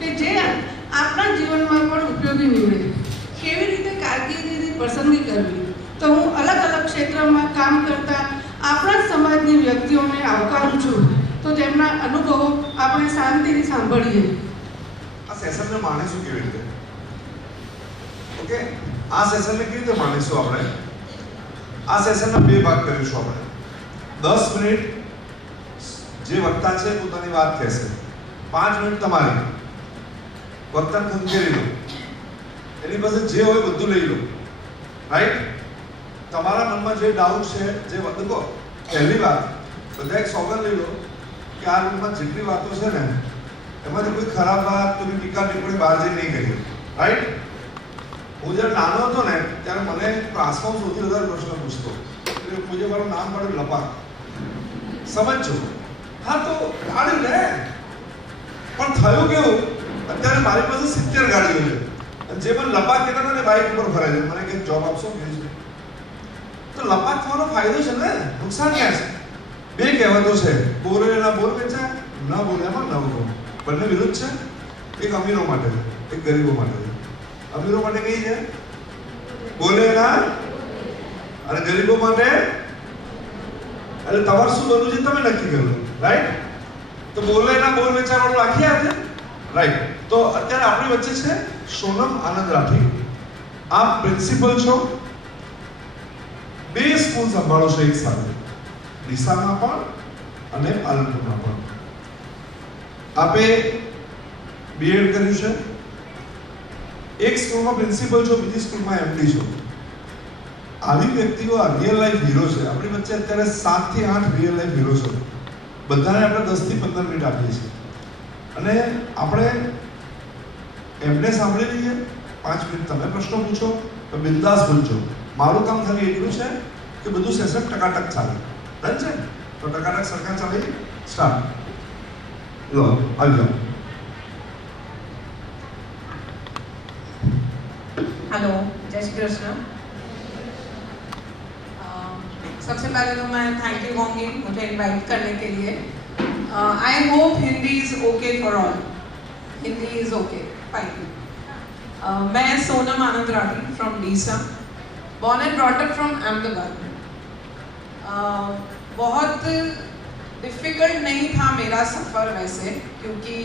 કે જે આપણા જીવનમાં પણ ઉપયોગી નીવડે. કેવી રીતે કારકિર્દીની પસંદગી કરવી, તો હું અલગ અલગ ક્ષેત્રમાં કામ કરતા આપણા જ સમાજની વ્યક્તિઓને આવકારું છું, તો તેમના અનુભવો આપણે શાંતિથી સાંભળીએ. આ સેશનને માણીશું કેવી રીતે? ઓકે, આ સેશનને કેવી રીતે માણીશું આપણે? આ સેશનના બે ભાગ કરીશું આપણે. 10 મિનિટ જે વક્તા છે પોતાની વાત કહેશે, 5 મિનિટ તમારી. વક્તાને ખંખેરી લો, એની પાસે જે હોય બધું લઈ લો, રાઈટ? તમારા મનમાં જે ડાઉટ છે, જે વખતો પહેલી વાત બધા એક સોગંદ લઈ લો કે આ રૂમમાં જેટલી વાતો છે ને એમાંથી કોઈ ખરાબ વાત, કોઈ ટીકા ટિપ્પણી બહાર જઈ નહીં કરી, રાઈટ? હું જ્યારે નાનો હતો ને ત્યારે મને ક્લાસમાં સૌથી વધારે પ્રશ્ન પૂછતો એટલે મુજે મારું નામ પાડ્યું લપાક. સમજો? હા તો પાડ્યું ને, પણ થયું કેવું, અત્યારે મારી પાસે 70 ગાડીઓ છે અને જે મને લપાક કહેતા હતા ને બાઇક ઉપર ફરે છે, મને કંઈક જોબ આપશો કે તો લપાક થવાનો ફાયદો છે ને, નુકસાન ક્યાં છે? બે કહેવતો છે, બોલે ના બોલ વેચાય, ન બોલ્યામાં ન બોલ. બંને વિરુદ્ધ છે. એક અમીરો માટે છે, એક ગરીબો માટે છે. અમીરો માટે કઈ છે? બોલે ના, અને ગરીબો માટે એટલે તમારે શું બનવું છે તમે નક્કી કરો, રાઈટ? તો બોલે ના બોલ વેચાય વાળું રાખીએ આજે, રાઈટ? તો અત્યારે આપણી વચ્ચે છે સોનમ આનંદ રાઠી. આપ પ્રિન્સિપલ છો, 2 સ્કૂલ સંભાળો છો એક સાથે, ડીસામાં પણ અને પાલનપુરમાં પણ. આપે બીએડ કર્યું છે, એક સ્કૂલમાં પ્રિન્સિપલ છો, બીજી સ્કૂલમાં એમડી છો. આવી વ્યક્તિઓ આ રિયલ લાઈફ હીરો છે. આપણી વચ્ચે અત્યારે 7 થી 8 રિયલ લાઈફ હીરો છે. બધાને આપણે 10 થી 15 મિનિટ આપીએ છીએ અને આપણે એમને સાંભળી લઈએ. 5 મિનિટ તમે પ્રશ્નો પૂછો, તો બિંદાસ પૂછજો. મારું કામ ખાલી એટલું છે કે બધું સેશન ટકાટક ચાલે. ડન છે? તો ટકાટક સરકાર ચાલે. સ્ટાર્ટ. લો આવી જાઓ. हेलो, जय श्री कृष्ण। सबसे पहले तो मैं थैंक यू कहूँगी मुझे इनवाइट करने के लिए. I hope Hindi is okay for all. Hindi is okay, fine. मैं Sonam Anand Rathi from Deesa, born and brought up from Ahmedabad. बहुत डिफ़िकल्ट नहीं था मेरा सफ़र वैसे, क्योंकि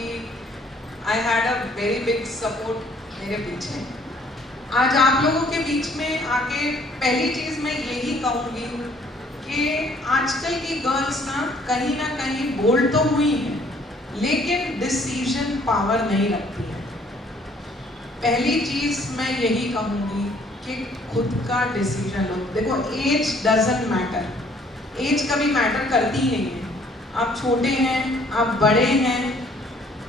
I had a very big support मेरे पीछे. आज आप लोगों के बीच में आके पहली चीज़ मैं यही कहूँगी कि आजकल की गर्ल्स ना कहीं बोल्ड तो हुई हैं, लेकिन डिसीजन पावर नहीं रखती है. पहली चीज़ मैं यही कहूँगी कि खुद का डिसीजन लो. देखो, एज डजंट मैटर. एज कभी मैटर करती ही नहीं है. आप छोटे हैं, आप बड़े हैं,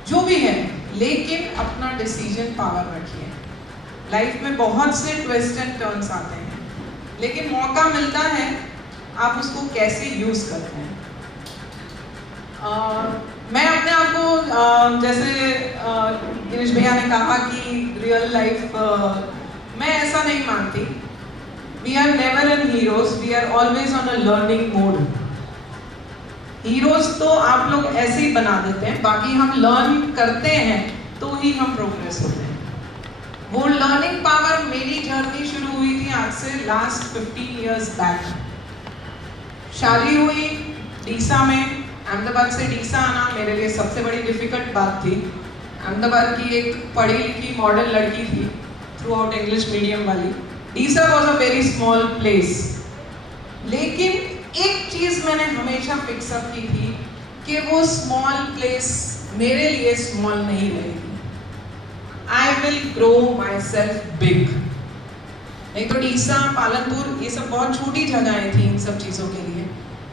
जो भी है, लेकिन अपना डिसीजन पावर रखिए. लाइफ में बहुत से ट्विस्ट एंड टर्न्स आते हैं, लेकिन मौका मिलता है, आप उसको कैसे यूज़ करते हैं. मैं अपने आप को जैसे गिरीश भैया ने कहा कि रियल लाइफ, मैं ऐसा नहीं मानती. We are never an heroes, we are always on a learning mode. Heroes तो आप लोग ऐसे ही बना देते हैं, बाकी हम लर्न करते हैं तो ही हम प्रोग्रेस होते हैं. वो लर्निंग पावर, मेरी जर्नी शुरू हुई थी आज से लास्ट 15 इयर्स बैक. शादी हुई डीसा में. अहमदाबाद से डीसा आना मेरे लिए सबसे बड़ी डिफ़िकल्ट बात थी. अहमदाबाद की एक पढ़ी लिखी मॉडल लड़की थी, थ्रू आउट इंग्लिश मीडियम वाली. Deesa was a very small place. लेकिन एक चीज़ मैंने हमेशा फिक्सअप की थी कि वो स्मॉल प्लेस मेरे लिए स्मॉल नहीं रहेगी. I will grow my self big. नहीं तो डीसा, पालनपुर, ये सब बहुत छोटी जगहें थी इन सब चीज़ों के लिए,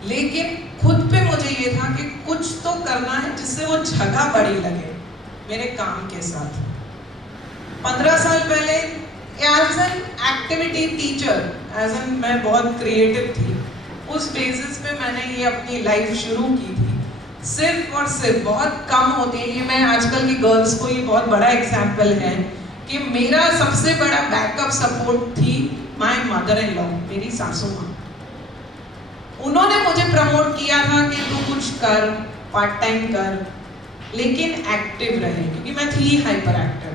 लेकिन खुद पे मुझे ये था कि कुछ तो करना है जिससे वो जगह बड़ी लगे मेरे काम के साथ. 15 साल पहले as an activity teacher, as an मैं बहुत क्रिएटिव थी, उस बेसिस पे मैंने ये अपनी लाइफ शुरू की थी. सिर्फ और सिर्फ, बहुत कम होती है ये, मैं आजकल की गर्ल्स को ये बहुत बड़ा एग्जाम्पल है कि मेरा सबसे बड़ा बैकअप सपोर्ट थी माय मदर इन लॉ, मेरी सासू माँ. उन्होंने मुझे प्रमोट किया था कि तू कुछ कर, पार्ट टाइम कर, लेकिन एक्टिव रहे, क्योंकि मैं थी हाइपर एक्टिव।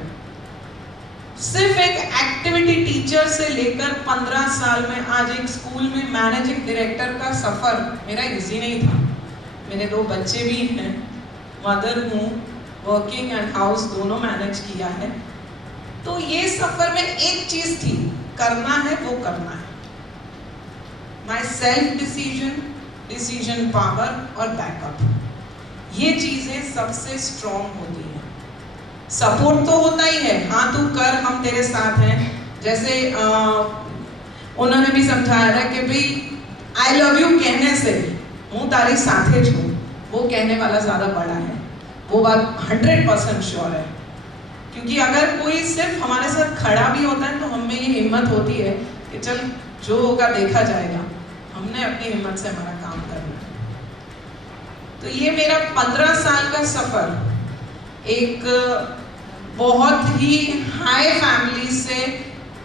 सिर्फ एक एक्टिविटी टीचर से लेकर 15 साल में आज एक स्कूल में मैनेजिंग डायरेक्टर का सफर मेरा इजी नहीं था। मेरे 2 बच्चे भी हैं, मदर हूँ, वर्किंग एंड हाउस दोनों मैनेज किया है। तो ये सफर में एक चीज थी, करना है वो करना है। माई सेल्फ डिसीजन पावर और बैकअप, ये चीजें सबसे स्ट्रॉन्ग होती हैं। सपोर्ट तो होता ही है, हाँ तू कर, हम तेरे साथ हैं। जैसे उन्होंने भी समझाया था कि भाई आई लव यू कहने से हूँ तारी साथे छू, वो कहने वाला ज्यादा बड़ा है, वो बात 100% श्योर है। क्योंकि अगर कोई सिर्फ हमारे साथ खड़ा भी होता है तो हमें ये हिम्मत होती है कि चल जो होगा देखा जाएगा, हमने अपनी हिम्मत से हमारा काम करना है। तो ये मेरा 15 साल का सफर एक बहुत ही हाई फैमिली से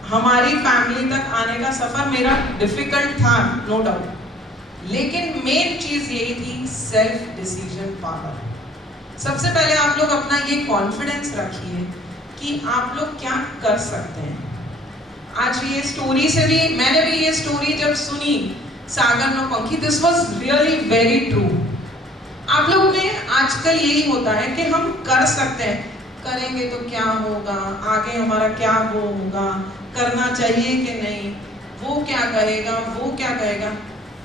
हमारी फैमिली तक आने का सफर मेरा डिफिकल्ट था, नो डाउट। लेकिन मेन चीज यही थी, सेल्फ डिसीजन पावर। सबसे पहले आप लोग अपना ये कॉन्फिडेंस रखिए कि आप लोग क्या कर सकते हैं। आज ये स्टोरी से भी, मैंने भी ये स्टोरी जब सुनी सागर नो पंखी, this was really very true. आप लोग में आजकल यही होता है कि हम कर सकते हैं, करेंगे तो क्या होगा, आगे हमारा क्या वो होगा, करना चाहिए कि नहीं, वो क्या कहेगा, वो क्या कहेगा,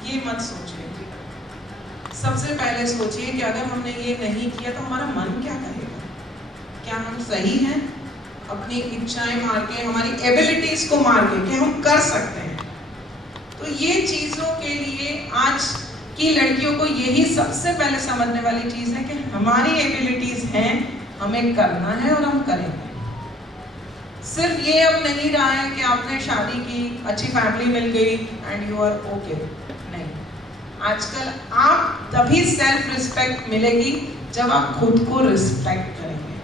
ये मत सोचिए। सबसे पहले सोचिए कि अगर हमने ये नहीं किया तो हमारा मन क्या कहेगा, क्या हम सही हैं, अपनी इच्छाएं मार के, हमारी एबिलिटीज को मार के कि हम कर सकते हैं। तो ये चीजों के लिए आज की लड़कियों को यही सबसे पहले समझने वाली चीज है कि हमारी एबिलिटीज हैं, हमें करना है और हम करेंगे। सिर्फ ये अब नहीं रहा है कि आपने शादी की, अच्छी फैमिली मिल गई एंड यू आर ओके, नहीं। आजकल आप तभी सेल्फ रिस्पेक्ट मिलेगी जब आप खुद को रिस्पेक्ट करेंगे,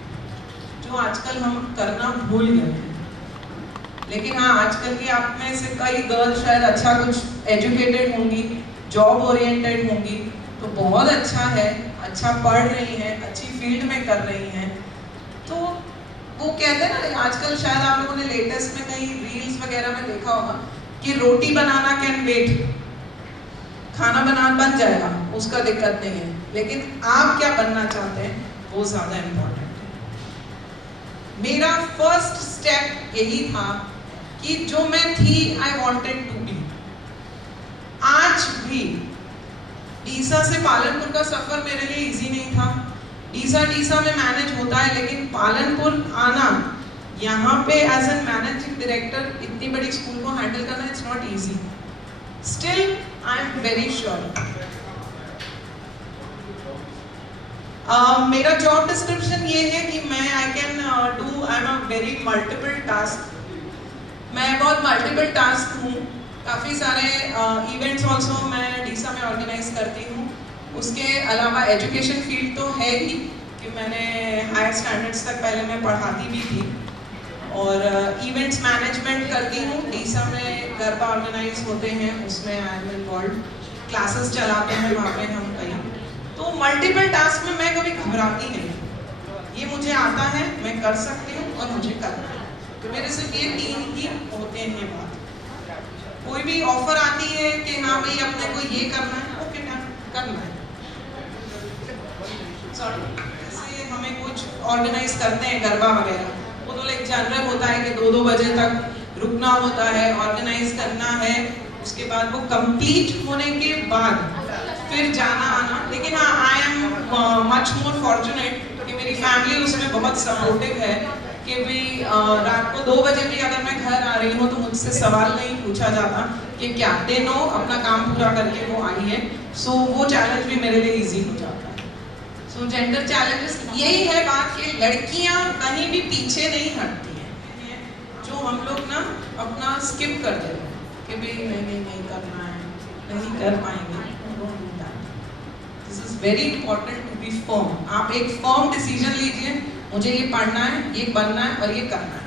जो आजकल हम करना भूल गए हैं। लेकिन हाँ, आजकल की आप में से कई गर्ल्स शायद अच्छा कुछ एजुकेटेड होंगी, जॉब ओरिएंटेड होंगी, तो बहुत अच्छा है, अच्छा पढ़ रही हैं, अच्छी फील्ड में कर रही हैं। तो वो कहते हैं ना, आजकल शायद आप लोगों ने लेटेस्ट में कहीं रील्स वगैरह में देखा होगा कि रोटी बनाना कैन वेट, खाना बनाना बन जाएगा, उसका दिक्कत नहीं है, लेकिन आप क्या बनना चाहते हैं वो ज्यादा इम्पोर्टेंट है। मेरा फर्स्ट स्टेप यही था कि जो मैं थी, आई वांटेड टू बी। आज भी डीसा से पालनपुर का सफर मेरे लिए इजी नहीं था। डीसा में मैनेज होता है, लेकिन पालनपुर आना, यहाँ पे एज एन मैनेजिंग डायरेक्टर इतनी बड़ी स्कूल को हैंडल करना, it's not easy. Still I am very sure. मेरा जॉब डिस्क्रिप्शन ये है कि मैं I am a very multiple task. मैं बहुत मल्टीपल टास्क हूँ। काफ़ी सारे इवेंट्स ऑल्सो मैं डीसा में ऑर्गेनाइज करती हूँ। उसके अलावा एजुकेशन फील्ड तो है ही कि मैंने हायर स्टैंडर्ड्स तक पहले मैं पढ़ाती भी थी, और इवेंट्स मैनेजमेंट करती हूँ। डीसा में गरबा ऑर्गेनाइज होते हैं, उसमें आई एम इन्वॉल्व, क्लासेस चलाते हैं वहाँ पे हम कहीं। तो मल्टीपल टास्क में मैं कभी घबराती नहीं, ये मुझे आता है, मैं कर सकती हूँ और मुझे करना है। तो मेरे सिर्फ ये 3 ही होते हैं बात। कोई भी ऑफर आती है कि हाँ भाई अपने को ये करना है, ओके करना है। सॉरी, जैसे हमें कुछ ऑर्गेनाइज करते हैं गरबा वगैरह, वो तो लाइक जनरल होता है कि 2-2 बजे तक रुकना होता है, ऑर्गेनाइज करना है, उसके बाद वो कंप्लीट होने के बाद फिर जाना आना। लेकिन हाँ, I am much more fortunate कि मेरी फैमिली उसमें बहुत सपोर्टिव है कि भाई रात को 2 बजे भी अगर मैं घर आ रही हूँ तो मुझसे सवाल नहीं पूछा जाता कि क्या दे नो, अपना काम पूरा करके वो आई है। सो वो चैलेंज भी मेरे लिए इजी हो जाता है। सो जेंडर चैलेंजेस यही है बात कि लड़कियाँ कहीं भी पीछे नहीं हटती हैं, जो हम लोग ना अपना स्किप कर देते हैं कि भाई नहीं करना है, नहीं कर पाएंगे। This is very important to be firm. आप एक फर्म डिसीजन लीजिए, मुझे ये पढ़ना है, ये बनना है और ये करना है।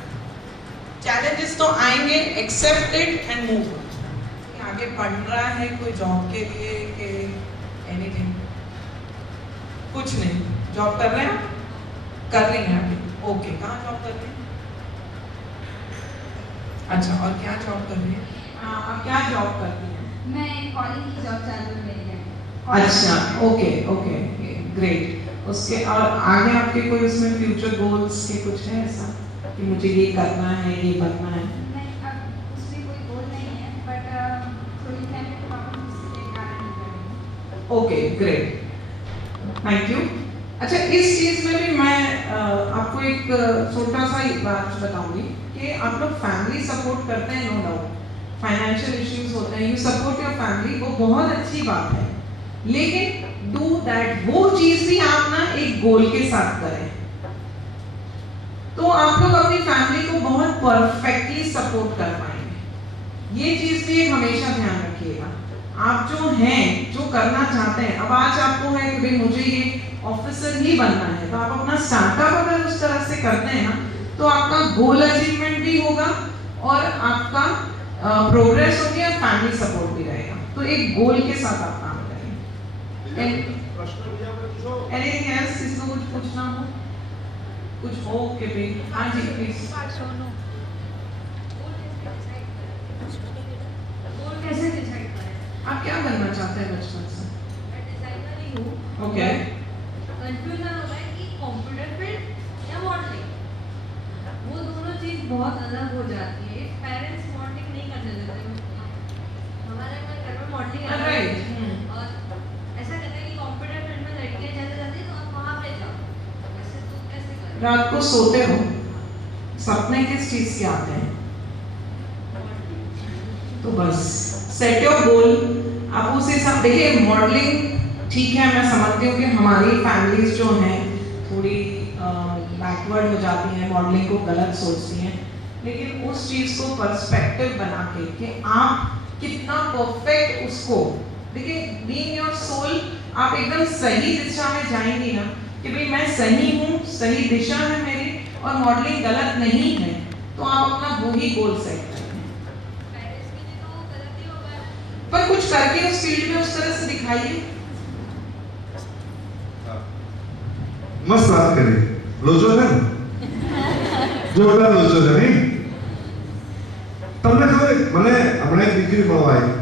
चैलेंजेस तो आएंगे, एक्सेप्ट इट एंड मूव। आगे बढ़ रहा है कोई जॉब के लिए कि एनीथिंग, कुछ नहीं, जॉब कर रहे हैं? कर रही हैं अभी? ओके, कहाँ जॉब कर रही हैं? अच्छा, और क्या जॉब कर रही हैं? आप क्या जॉब करती हैं? मैं कॉलेज की जॉब चालू है मेरी। अच्छा, ओके ओके, ग्रेट। उसके और आगे आपके कोई उसमें फ्यूचर गोल्स के कुछ है ऐसा कि मुझे ये करना है, ये बनना है? नहीं, अब उसमें कोई गोल नहीं है, बट थोड़ी फैमिली प्रॉब्लम से कारण नहीं करेंगे। Okay, great, thank you. अच्छा, इस चीज़ में भी मैं आपको एक छोटा सा बात बताऊंगी कि आप लोग फैमिली सपोर्ट करते हैं, नो डाउट। फाइनेंशियल इश्यूज होते हैं, यू सपोर्ट योर फैमिली, वो बहुत अच्छी बात है, लेकिन डू दैट, वो चीज़ भी आप ना एक गोल के साथ करें। तो आप लोग अपनी फैमिली को बहुत परफेक्टली सपोर्ट कर पाएंगे। ये चीज़ भी एक हमेशा ध्यान रखिएगा। आप जो हैं, जो करना चाहते हैं, अब आज आपको है कि भाई मुझे ये ऑफिसर ही बनना है, तो आप अपना स्टार्टअप अगर उस तरह से करते हैं ना, तो आपका गोल अचीवमेंट भी होगा और आपका प्रोग्रेस होगी और फैमिली सपोर्ट भी रहेगा। तो एक गोल के साथ आप काम करें। एनीथिंग एल्स, किसको कुछ पूछना हो, कुछ हो कि भाई? हाँ जी, प्लीज। गोल कैसे डिसाइड करें? आप क्या बनना चाहते हैं बचपन से? मैं डिजाइनर ही हूँ। ओके, कंफ्यूजन होता है कि कंप्यूटर फील्ड या मॉडलिंग, वो दोनों चीज बहुत अलग हो जाती है। पेरेंट्स मॉडलिंग नहीं करने देते, हमारे घर में मॉडलिंग है राइट। और ऐसा कहते हैं कि कंप्यूटर फील्ड में लड़कियां ज्यादा जाती हैं, तो आप वहाँ पे जाओ। ऐसे तो कैसे करें? रात को सोते हो, सपने किस चीज के आते हैं? तो बस सेट योर गोल। आप उस हिसाब, देखिए मॉडलिंग ठीक है, मैं समझती हूँ कि हमारी फैमिलीज जो हैं थोड़ी बैकवर्ड हो जाती हैं, मॉडलिंग को गलत सोचती हैं, लेकिन उस चीज़ को पर्सपेक्टिव बना के कि आप कितना परफेक्ट उसको, देखिए बीइंग योर सोल, आप एकदम सही दिशा में जाएंगी ना कि भाई मैं सही हूँ, सही दिशा है मेरी और मॉडलिंग गलत नहीं है, तो आप अपना वही गोल सेट करें। पेरेंट्स के लिए तो गलत ही होगा। पर कुछ करके उस फील्ड में उस तरह से दिखाइए। मस्त बात करें, लोचो है ને? જોરદાર લોચો છે નહીં? તમને ખબર મને હમણાં એક દીકરી મળવા આવી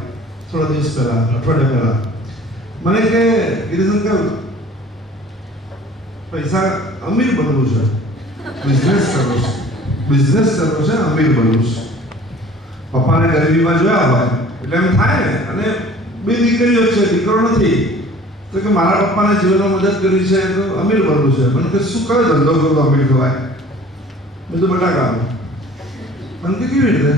થોડા દિવસ પહેલા, અઠવાડિયા પહેલા, મને કે ગિરિજન કે પૈસા અમીર બનવું છે, બિઝનેસ કરવો છે, અમીર બનવું છે. પપ્પાને ગરીબીમાં જોયા હોય એટલે એમ થાય ને, અને બે દીકરીઓ છે, દીકરો નથી, તો કે મારા પપ્પાને જીવનમાં મદદ કરી છે તો અમીર બનવું છે. મને કે શું કયો ધંધો કરો તો અમીર થવાય? મેં તો બટાકાનો. મને કે કેવી રીતે?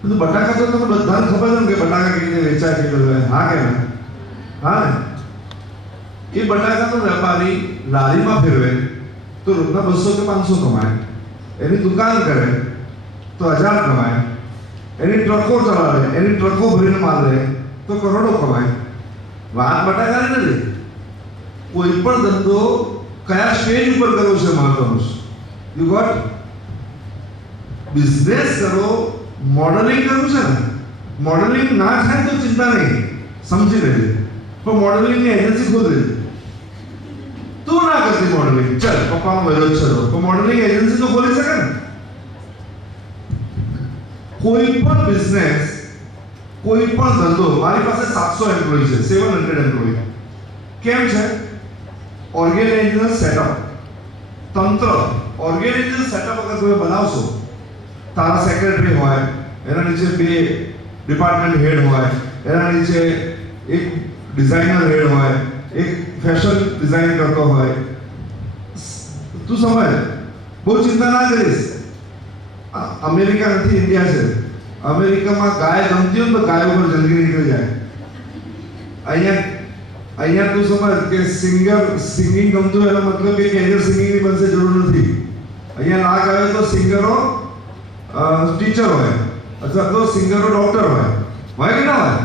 મેં તો બટાકા તો તમને બધાને ખબર છે ને કે બટાકા કેવી રીતે વેચાય, કેવી રીતે? હા કે ના? હા ને? એ બટાકાનો વેપારી લારીમાં ફેરવે તો રોજના 200 કે 500 કમાય. એની દુકાન કરે તો 1000 કમાય. એની ટ્રકો ચલાવે, એની ટ્રકો ભરીને માલ લે તો કરોડો કમાય. વાત બટાકાની નથી. કોઈ પણ ધંધો કયા સ્ટેજ ઉપર કરવો છે મહત્વનું છે. You got? બિઝનેસ કરો, મોડલિંગ કરવું છે ને, મોડલિંગ ના થાય તો ચિંતા નહીં, સમજી લેજે, પણ મોડલિંગની એજન્સી ખોલી લેજે. તું ના કરતી મોડલિંગ, ચાલ પપ્પાનો વિરોધ છે તો મોડલિંગ એજન્સી તો ખોલી શકે ને. કોઈ પણ બિઝનેસ, કોઈ પણ ધંધો, મારી પાસે 700 એમ્પ્લોય છે, 700 એમ્પ્લોય. કેમ છે? ઓર્ગેનાઇઝેશન સેટઅપ, તંત્ર, ઓર્ગેનાઇઝેશન સેટઅપ અગર તમે બનાવશો, તારા સેક્રેટરી હોય, એના નીચે 2 ડિપાર્ટમેન્ટ હેડ હોય, એના નીચે એક ડિઝાઇનર હેડ હોય, એક ફેશન ડિઝાઇન કરતો હોય, તું સમજ, બહુ ચિંતા ના કરીશ. અમેરિકા નથી, ઇન્ડિયા છે. અમેરિકામાં ગાય ગમતી હોય તો ગાય ઉપર જલ્દી નીકળી જાય. અહીંયા તું સમજ કે સિંગિંગ ગમતું હોય એનો મતલબ કે કેરિયર સિંગિંગની બનશે જરૂર નથી. અહીંયા ના ગાય તો સિંગરો ટીચર હોય અથવા તો સિંગરો ડોક્ટર હોય કે ના હોય?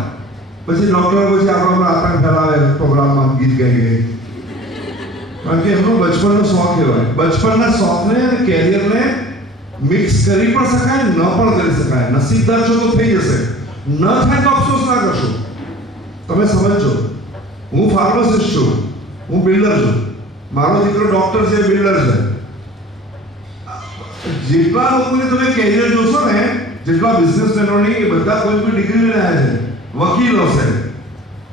પછી ડોક્ટરો પછી આપણા પર આતંક ફેલાવે પ્રોગ્રામમાં ગીત ગાઈ ગઈ, કારણ કે એમનો બચપનનો શોખ એવો હોય. બચપનના શોખને અને કેરિયરને મિક્સ કરી પણ શકાય, ન પણ કરી શકાય. નસીબદાર છો તો થઈ જશે, ન થાય તો અફસોસ ના કરશો. તમે સમજો, હું ફાર્માસિસ્ટ છું, હું બિલ્ડર છું, મારો દીકરો ડોક્ટર છે, બિલ્ડર છે. જેટલા લોકોને તમે કેરિયર જોશો ને, જેટલા બિઝનેસમેનોની, એ બધા કોઈ ડિગ્રી લઈને આવ્યા છે, વકીલો છે,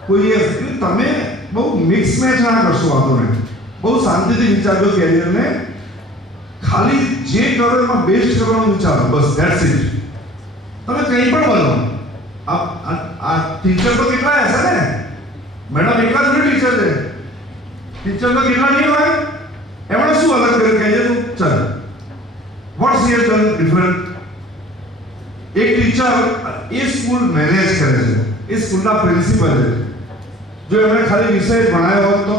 કોઈ તમે બહુ મિક્સ મેચ ના કરશો વાતોને. બહુ શાંતિથી વિચારજો કેરિયરને. ખાલી જે કરો એમાં બેસ્ટ કરવાનું વિચારો, બસ ધેટ્સ ઇટ. તમે કંઈ પણ બનો. આ ટીચર તો કેટલા હશે ને મેડમ? એકલા જ ટીચર છે. ટીચર તો કેટલા નહીં હોય? એમણે શું અલગ કર્યું કહેજે તું? ચાલ, what's he has done different? એક ટીચર એ સ્કૂલ મેનેજ કરે છે, એ સ્કૂલના પ્રિન્સિપલ છે. જો એમણે ખાલી વિષય ભણાયો હોત તો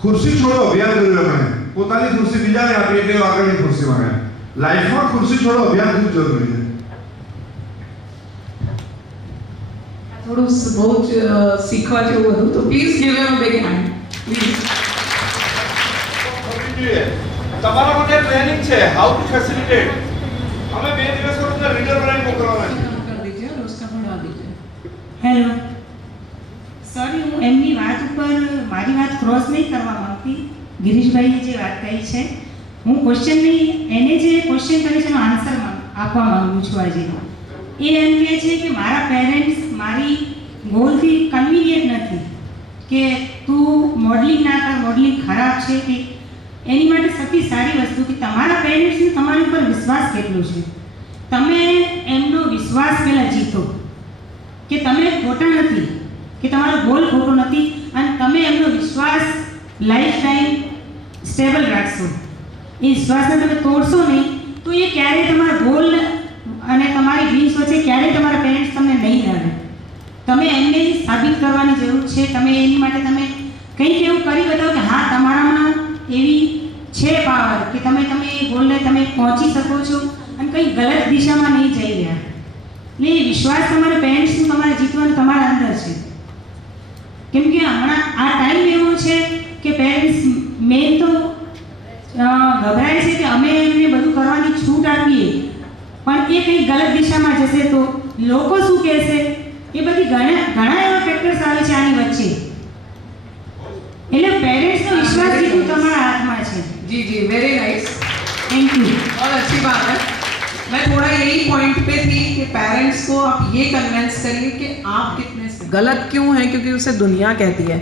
ખુરશી છોડો અભિયાન કર્યું એમણે. પોતાની ખુરશી બીજાને આપી એટલે આગળની ખુરશી માંગે. લાઈફમાં ખુરશી છોડો અભિયાન ખૂબ જરૂરી છે. થોડું બહુ જ શીખવા જેવું હતું, તો please give him a big hand please. તમારા માટે ટ્રેનિંગ છે, હાઉ ટુ ફેસિલિટેટ. અમે 2 દિવસ તમને રીડર બનાવી મોકલવાના છે. कर दीजिए और उसका बढ़ा दीजिए. હેલો સર, હું એમની વાત ઉપર મારી વાત ક્રોસ નહીં કરવા માંગતી. ગિરીશભાઈએ જે વાત કહી છે, હું ક્વેશ્ચન નહીં, એને જે ક્વેશ્ચન કરે છે એનો આન્સર આપવા માંગુ છું આજે. એ એમ કહે છે કે મારા પેરેન્ટ્સ મારી ગોલથી કન્વિનિયન્ટ નથી, કે તું મોડલિંગ ના કર, મોડલિંગ ખરાબ છે. કે એની માટે સૌથી સારી વસ્તુ કે તમારા પેરેન્ટ્સને તમારી ઉપર વિશ્વાસ કેટલો છે. તમે એમનો વિશ્વાસ પહેલાં જીતો કે તમે ખોટા નથી, કે તમારો ગોલ ખોટો નથી, અને તમે એમનો વિશ્વાસ લાઈફ ટાઈમ સ્ટેબલ રાખશો. એ વિશ્વાસને તમે તોડશો નહીં તો એ ક્યારેય તમારા ગોલ અને તમારી ડ્રીમ્સ વચ્ચે ક્યારેય તમારા પેરેન્ટ્સ તમને નહીં આવે. તમે એમને સાબિત કરવાની જરૂર છે. તમે એની માટે તમે કંઈક એવું કરી બતાવો કે હા, તમારામાં એવી છે પાવર કે તમે એ ગોલને તમે પહોંચી શકો છો અને કંઈ ગલત દિશામાં નહીં જઈ રહ્યા. એટલે એ વિશ્વાસ તમારા પેરેન્ટ્સનું તમારે જીતવાનું તમારા અંદર છે. કેમ કે હમણાં આ ટાઈમ એવો છે કે પેરેન્ટ્સ મેન તો ગભરાય છે કે અમે એમને બધું કરવાની છૂટ આપીએ, પણ એ કંઈ ગલત દિશામાં જશે તો લોકો શું કહેશે, એ બધી ઘણા એવા ફેક્ટર્સ આવે છે આની વચ્ચે. એટલે પેરેન્ટ્સનો વિશ્વાસ જીતવું તમારા હાથમાં છે. जी जी, वेरी नाइस, થેન્ક યુ. बहुत अच्छी बात है. मैं थोड़ा यही पॉइंट पे थी कि पेरेंट्स को आप ये कन्विंस करिए कि आप कितने से गलत क्यों है, क्योंकि उसे दुनिया कहती है.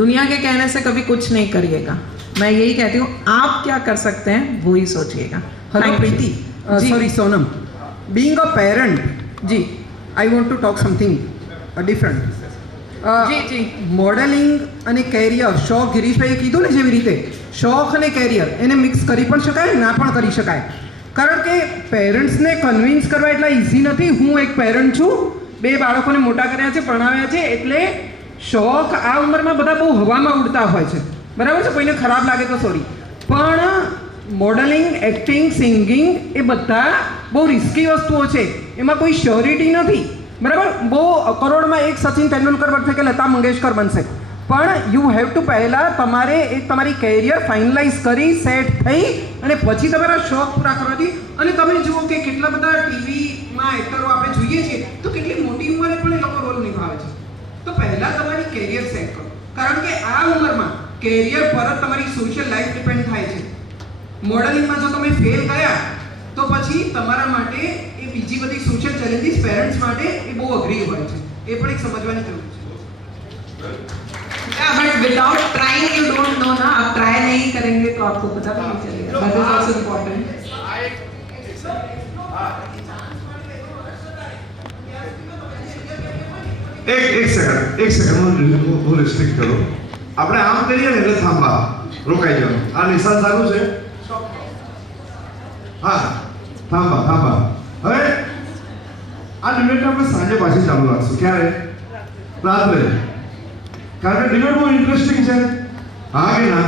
दुनिया के कहने से कभी कुछ नहीं करिएगा. मैं यही कहती हूँ, आप क्या कर सकते हैं वो ही सोचिएगा. Hello, Preeti. Sorry, Sonam. Being a parent, जी I want to talk something different. जी जी મોડેલિંગ અને કેરિયર, શોખ, ગિરીશભાઈએ કીધું ને જેવી રીતે શોખ અને કેરિયર એને મિક્સ કરી પણ શકાય, ના પણ કરી શકાય. કારણ કે પેરેન્ટ્સને કન્વિન્સ કરવા એટલા ઇઝી નથી. હું એક પેરેન્ટ છું, 2 બાળકોને મોટા કર્યા છે, ભણાવ્યા છે, એટલે શોખ આ ઉંમરમાં બધા બહુ હવામાં ઉડતા હોય છે, બરાબર છે. કોઈને ખરાબ લાગે તો સોરી, પણ મોડલિંગ, એક્ટિંગ, સિંગિંગ એ બધા બહુ રિસ્કી વસ્તુઓ છે. એમાં કોઈ શ્યોરિટી નથી, બરાબર. બહુ કરોડમાં એક સચિન તેંડુલકર બનશે કે લતા મંગેશકર બનશે, પણ યુ હેવ ટુ પહેલાં તમારે એક તમારી કેરિયર ફાઇનલાઇઝ કરી, સેટ થઈ, અને પછી તમારા શોખ પૂરા કરવાથી. અને તમે જુઓ કે કેટલા બધા ટીવીમાં એક્ટરો આપણે જોઈએ છીએ તો કેટલી મોટી ઉંમરે પણ એ લોકો રોલ નિભાવે છે. તો પહેલાં તમારી કેરિયર સેટ કરો, કારણ કે આ ઉંમરમાં કેરિયર પર જ તમારી સોશિયલ લાઈફ ડિપેન્ડ થાય છે. મોડલિંગમાં જો તમે ફેલ ગયા તો પછી તમારા માટે એ બીજી બધી સોશિયલ ચેલેન્જીસ પેરેન્ટ્સ માટે એ બહુ અઘરી હોય છે. એ પણ એક સમજવાની જરૂર છે. But without trying you don't know ना. आप ट्राई नहीं करेंगे तो आपको पता भी नहीं चलेगा. That is also important. એક સેકન્ડ હું રિસ્ટ્રિક્ટ કરું. આપણે આમ કરીએ ને એટલે થાંભા રોકાઈ જવાનું. આ નિશાન સારું છે. હા, થાંભા. હવે આ ડિબેટ આપણે સાંજે પાછી ચાલુ રાખશું. ક્યારે? રાત્રે. કારણ કે ડિબેટ બહુ ઇન્ટરેસ્ટિંગ છે. હા કે ના?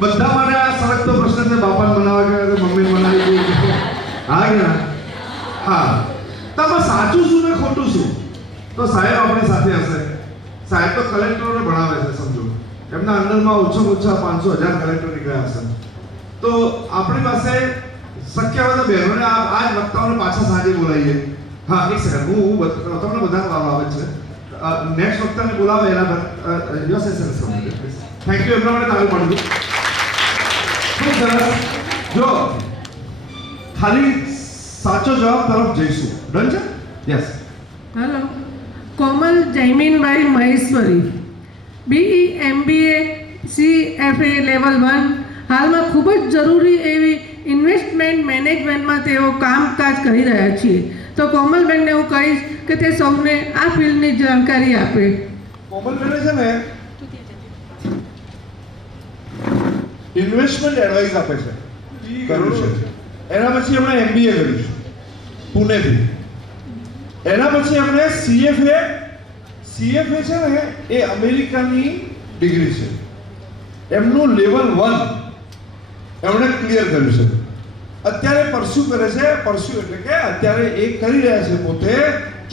બધા માટે આ સળગતો પ્રશ્ન છે, બાપાને બનાવવા કે મમ્મીને બનાવી દીધું. હા કે ના? હા. તો આમાં સાચું શું ને ખોટું શું? તો સાહેબ આપણી સાથે હશે. સાહેબ તો કલેક્ટરોને ભણાવે છે, સમજો. એમના અંડરમાં ઓછામાં ઓછા 500,000 કલેક્ટર નીકળ્યા હશે. તો આપણી પાસે શક્ય હોય તો બહેનોને આ જ વક્તાઓને પાછા સાંજે બોલાવીએ. હા, એક સેકન્ડ, હું તમને બધા વારો આવે છે. નેક્સ્ટ વક્તાને બોલાવે એના યોર સેશન. થેન્ક યુ એમના માટે તાળી પાડજો. ખૂબ સરસ. જો ખાલી સાચો જવાબ તરફ જઈશું. ડન છે? Yes. Hello, Komal જયમીનભાઈ Maheshwari, BE MBA CFA level 1. હાલમાં ખૂબ જ જરૂરી એવી ઇન્વેસ્ટમેન્ટ મેનેજમેન્ટમાં તેઓ કામકાજ કરી રહ્યા છીએ. તો કોમલબેનને હું કહીશ કે તે સૌને આ ફિલ્ડની જાણકારી આપે. કોમલબેને છે ને ઇન્વેસ્ટમેન્ટ એડવાઇસ આપે છે, કર્યું છે. એના પછી એમણે MBA કર્યું છે પુણેથી. એના પછી એમણે CFA છે ને એ અમેરિકાની ડિગ્રી છે. એમનું લેવલ 1 એમણે ક્લિયર કર્યું છે. અત્યારે પરસ્યુ કરે છે. પરસ્યુ એટલે કે અત્યારે એ કરી રહ્યા છે પોતે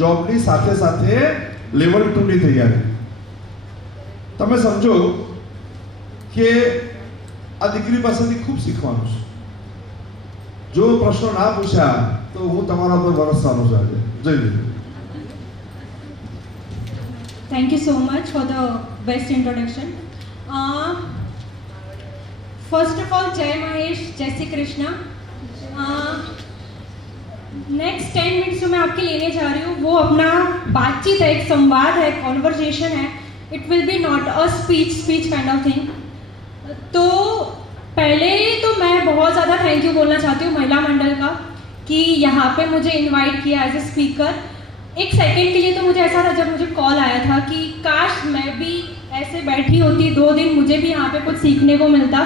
જોબની સાથે સાથે લેવલ 2 ની તૈયારી. તમે સમજો કે આ દીકરી પાસેથી ખૂબ શીખવાનું છે. જો પ્રશ્નો ના પૂછ્યા તો હું તમારા પર વરસવાનો છું આજે. જય Hind. Thank you so much for the best introduction. First of all, Jai Mahesh, Jai Shri Krishna. Next 10 minutes जो मैं आपके लेने जा रही हूँ वो अपना बातचीत है, एक संवाद है, कॉन्वर्सेशन है. It will be not a speech kind of thing. तो पहले तो मैं बहुत ज़्यादा थैंक यू बोलना चाहती हूँ महिला मंडल का कि यहाँ पे मुझे इनवाइट किया एज ए स्पीकर. एक सेकंड के लिए तो मुझे ऐसा था जब मुझे कॉल आया था कि काश मैं भी ऐसे बैठी होती 2 दिन, मुझे भी यहाँ पे कुछ सीखने को मिलता.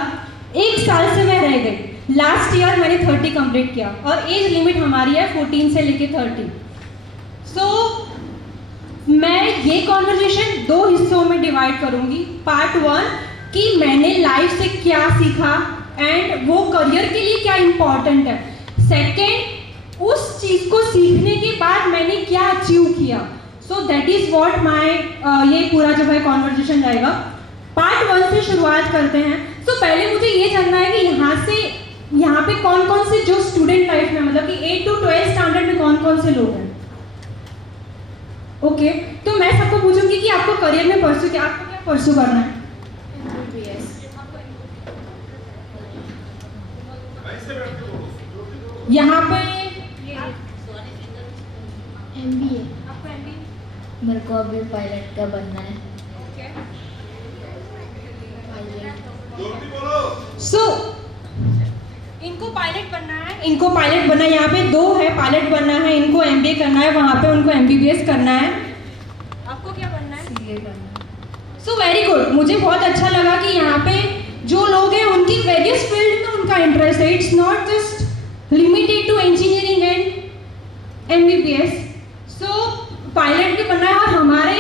1 साल से मैं रह गई. लास्ट ईयर मैंने 30 कंप्लीट किया और एज लिमिट हमारी है 14 से लेके 30. सो मैं ये कॉन्वर्सेशन 2 हिस्सों में डिवाइड करूँगी. पार्ट 1 कि मैंने लाइफ से क्या सीखा एंड वो करियर के लिए क्या इम्पोर्टेंट है. सेकेंड, उस चीज़ को सीखने के बाद मैंने क्या अचीव किया. So that is what my ये पूरा जो है कॉन्वर्सेशन रहेगा. पार्ट 1 से शुरुआत करते हैं. तो पहले मुझे ये जानना है कि यहाँ पे कौन कौन से जो स्टूडेंट लाइफ में मतलब कि 8 to 12 स्टैंडर्ड में कौन कौन से लोग हैं. ओके, तो मैं सबको पूछूंगी कि आपको करियर में आपको क्या परस्यू करना है. यहाँ पे MBA. मेरे को अभी पायलट का बनना है. सो इनको पायलट बनना है, यहाँ पे 2 है, पायलट बनना है, इनको MBA करना है, वहाँ पे उनको MBBS करना है. आपको क्या बनना है? CA करना है. So very good. मुझे बहुत अच्छा लगा कि यहाँ पे जो लोग हैं उनकी वेरियस फील्ड में उनका इंटरेस्ट है. It's not just limited to engineering and MBBS. So pilot भी बनना है. और हमारे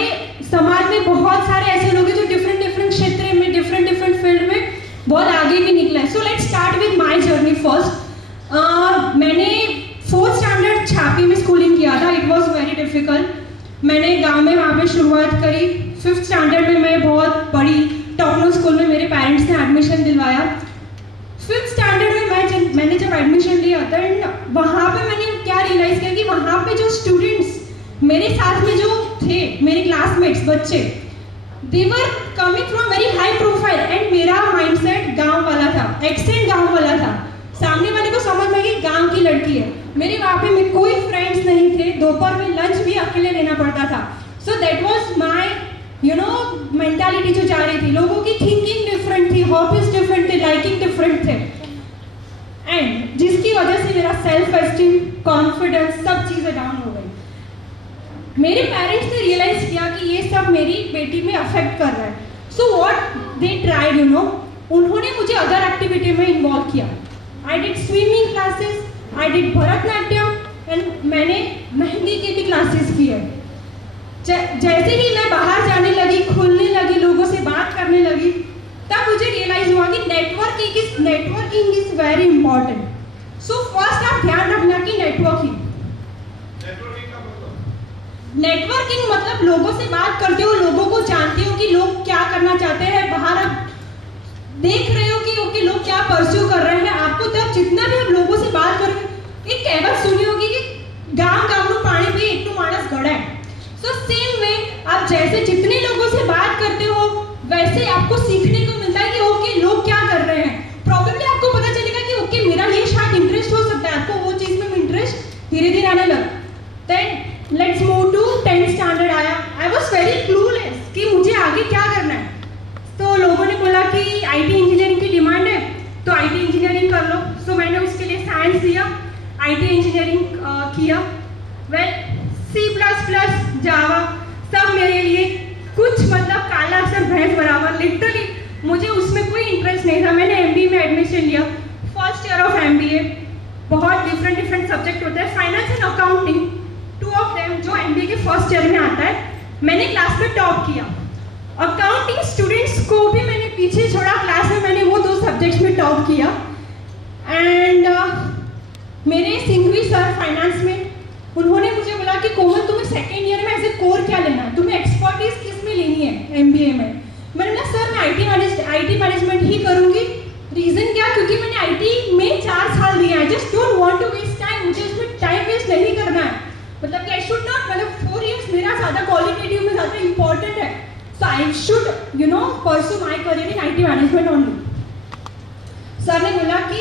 समाज में बहुत सारे ऐसे लोग हैं जो डिफरेंट क्षेत्र में डिफरेंट फील्ड में बहुत आगे भी निकला है. So let's start with my journey first. मैंने 4th स्टैंडर्ड छापी में स्कूलिंग किया था. It was very difficult. मैंने गांव में वहाँ पे शुरुआत करी. 5th स्टैंडर्ड में मैं बहुत बड़ी टॉपनो स्कूल में मेरे पेरेंट्स ने एडमिशन दिलवाया. 5th स्टैंडर्ड में मैंने जब एडमिशन लिया था वहाँ पे मैंने क्या रियलाइज़ किया कि वहाँ पे जो स्टूडेंट्स मेरे साथ में जो थे, मेरे क्लासमेट्स बच्चे, they were coming from very high profile and मेरा माइंडसेट गांव वाला था, एक्सेंट गांव वाला था. सामने वाले को समझ में कि गांव की लड़की है. मेरे वहाँ पे में कोई फ्रेंड्स नहीं थे. दोपहर में लंच भी अकेले लेना पड़ता था. सो दैट वाज माय मेंटालिटी जो जा रही थी. लोगों की थिंकिंग डिफरेंट थी, हॉबीज डिफरेंट थे, लाइकिंग डिफरेंट थे एंड जिसकी वजह से मेरा सेल्फ एस्टीम, कॉन्फिडेंस सब चीज़ें डाउन हो गई. मेरे पेरेंट्स ने रियलाइज किया कि ये सब मेरी बेटी में अफेक्ट कर रहा है. सो व्हाट दे ट्राइड उन्होंने मुझे अदर एक्टिविटी में इन्वॉल्व किया. I did swimming classes, I did Bharatanatyam and मैंने मेहंदी की भी क्लासेस की है. जैसे ही मैं बाहर जाने लगी, खुलने लगी, लोगों से बात करने लगी, तब मुझे रियलाइज हुआ कि networking is very important. So first आप ध्यान रखना कि नेटवर्किंग मतलब लोगों से बात करते हो, लोगों को जानते हो कि लोग क्या करना चाहते हैं. बाहर आप देख रहे हो कि ओके लोग क्या परस्यू कर रहे हैं. आपको तब जितना भी आप लोगों से बात करोगे, एक कहावत सुनी होगी कि गांव पानी पे एक मानस गड़ा है. सो सेम वे आप जैसे जितने लोगों से बात करते हो वैसे आपको सीखने को मिलता है कि ओके लोग क्या कर रहे हैं। प्रॉब्लली आपको पता चलेगा कि ओके मेरा ये शायद इंटरेस्ट हो सकता है, आपको वो चीज़ में इंटरेस्ट धीरे धीरे आने लगा। Then let's move to 10th standard आया। आई वॉज वेरी क्लूलेस कि मुझे आगे क्या करना है। तो लोगों ने बोला कि IT इंजीनियरिंग की डिमांड है तो IT इंजीनियरिंग कर लो। सो मैंने उसके लिए साइंस दिया, IT इंजीनियरिंग किया। वेल C++, जावा सब मेरे लिए कुछ मतलब काला अक्षर भैंस बराबर, लिटरली मुझे उसमें कोई इंटरेस्ट नहीं था। मैंने MBA में एडमिशन लिया, फर्स्ट ईयर ऑफ MBA। बहुत डिफरेंट सब्जेक्ट होते हैं, finance and accounting, 2 of them जो MBA के फर्स्ट ईयर में आता है। मैंने क्लास में टॉप किया। अकाउंटिंग स्टूडेंट्स को भी मैंने पीछे छोड़ा, क्लास में मैंने वो 2 सब्जेक्ट्स में टॉप किया। एंड मेरे सिंघवी सर फाइनेंस में, उन्होंने मुझे बोला कि कोमल तुम्हें सेकेंड ईयर में एज ए कोर क्या लेना है, तुम्हें एक्सपर्टीज किस में लेनी है MBA में। मैंने बोला सर मैं IT मैनेजमेंट ही करूँगी। रीज़न क्या, क्योंकि मैंने IT में 4 साल दिया है। Just don't want to waste time, मुझे इसमें टाइम वेस्ट नहीं करना है। मतलब कि आई शुड नॉट, मतलब 4 इयर्स मेरा ज़्यादा क्वालिटेटिव में ज़्यादा इंपॉर्टेंट है। So I should, pursue my career in IT management only. Sir ने बोला कि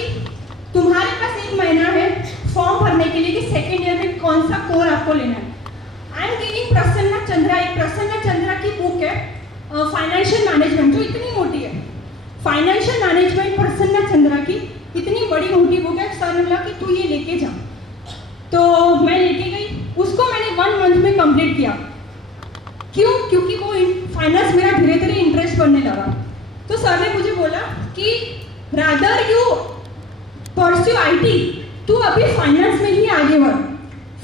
तुम्हारे पास 1 महीना है फॉर्म भरने के लिए कि सेकेंड ईयर में कौन सा कोर आपको लेना है। I am giving Prasanna Chandra, एक प्रसन्ना चंद्रा की बुक है फाइनेंशियल मैनेजमेंट, जो इतनी मोटी है। फाइनेंशियल मैनेजमेंट प्रसन्ना चंद्रा की इतनी बड़ी मोटी बुक है। सर ने बोला कि तू ये लेके जा। तो मैं लेके गई, उसको मैंने 1 मंथ में कंप्लीट किया। क्यों? क्योंकि वो फाइनेंस मेरा धीरे धीरे इंटरेस्ट बनने लगा। तो सर ने मुझे बोला कि रादर यू परस्यू IT, तू अभी फाइनेंस में ही आगे बढ़।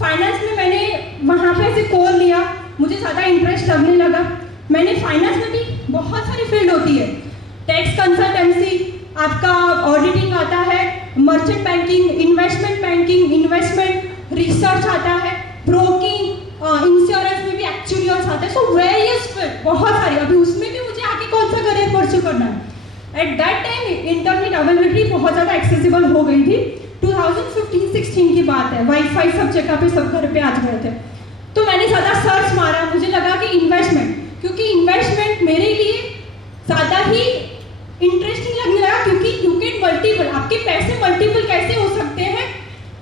फाइनेंस में मैंने वहाँ पे ऐसे कोर लिया, मुझे ज़्यादा इंटरेस्ट लगने लगा। मैंने फाइनेंस में भी बहुत सारी फील्ड होती है, टैक्स कंसल्टेंसी, आपका ऑडिटिंग आता है, merchant banking, investment banking, investment research आता है, ब्रोकिंग, इंश्योरेंस में भी एक्चुअलियर्स आते हैं। सो वेरियस फील्ड बहुत सारी। अभी उसमें भी मुझे आगे कौन सा करियर परस्यू करना है। At that time internet availability बहुत ज़्यादा एक्सेसिबल हो गई थी। 2015-16 की बात है, वाईफाई सब जगह पे, सब घर पे आ गए थे। तो मैंने ज़्यादा सर्च मारा, मुझे लगा कि इन्वेस्टमेंट, क्योंकि इन्वेस्टमेंट मेरे लिए ज़्यादा ही इंटरेस्टिंग लगने लगा, क्योंकि यू कैन मल्टीपल, आपके पैसे मल्टीपल कैसे हो सकते हैं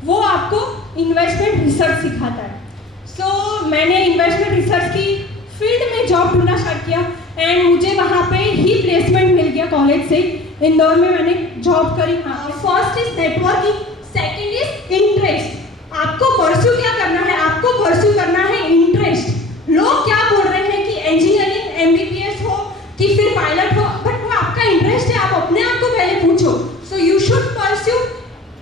वो आपको इन्वेस्टमेंट रिसर्च सिखाता है। सो मैंने इन्वेस्टमेंट रिसर्च की फील्ड में जॉब ढूंढना स्टार्ट किया एंड मुझे वहाँ पे ही प्लेसमेंट मिल गया कॉलेज से। इंदौर में मैंने जॉब करी। First is networking, second is interest. आपको परस्यू क्या करना है, आपको परस्यू करना है इंटरेस्ट। लोग क्या बोल रहे हैं कि इंजीनियरिंग MBBS हो कि फिर पायलट हो, बट वो आपका इंटरेस्ट है, आप अपने आप को पहले पूछो। सो यू शुड परस्यू,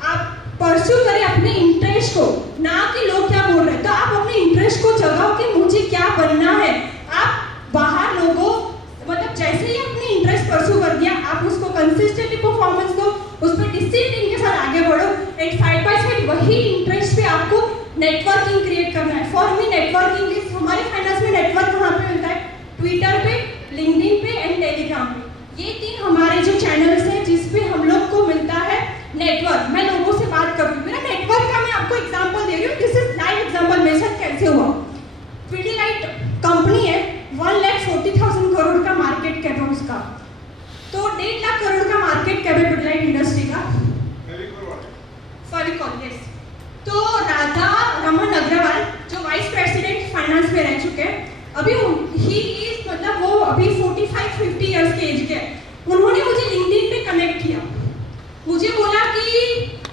आप परस्यू करें अपने इंटरेस्ट को, ना कि लोग क्या बोल रहे हैं। तो आप अपने इंटरेस्ट को जगाओ कि मुझे क्या बनना है। आप बाहर लोगों, मतलब जैसे ही अपने इंटरेस्ट परस्यू कर दिया, आप उसको कंसिस्टेंटली परफॉर्मेंस दो, उस पर डिसिप्लिन के साथ आगे बढ़ो एंड साइड बाय साइड वही इंटरेस्ट पे आपको नेटवर्किंग क्रिएट करना है। फॉर मी नेटवर्किंग इज, हमारे फाइनेंस में नेटवर्क कहाँ पे मिलता है, ट्विटर पे, लिंक्डइन पे एंड टेलीग्राम पे। ये 3 हमारे जो चैनल्स हैं जिस पे हम लोग को मिलता है नेटवर्क। मैं लोगों से बात करती हूँ। मेरा नेटवर्क का मैं आपको एग्जांपल दे रही हूँ, दिस इज लाइव एग्जांपल मेरे साथ कैसे हुआ। पीडीलाइट कंपनी है, 1,40,000 करोड़ का मार्केट कैप है उसका। तो 1.5 लाख करोड़ का मार्केट कैप है पीडीलाइट इंडस्ट्री का। फेविकॉल, यस। तो राधा रमन अग्रवाल जो वाइस प्रेसिडेंट फाइनेंस में रह चुके हैं, अभी ही इज, मतलब वो अभी 45-50 ईयर्स के एज के हैं। उन्होंने मुझे लिंक्डइन पे कनेक्ट किया, मुझे बोला कि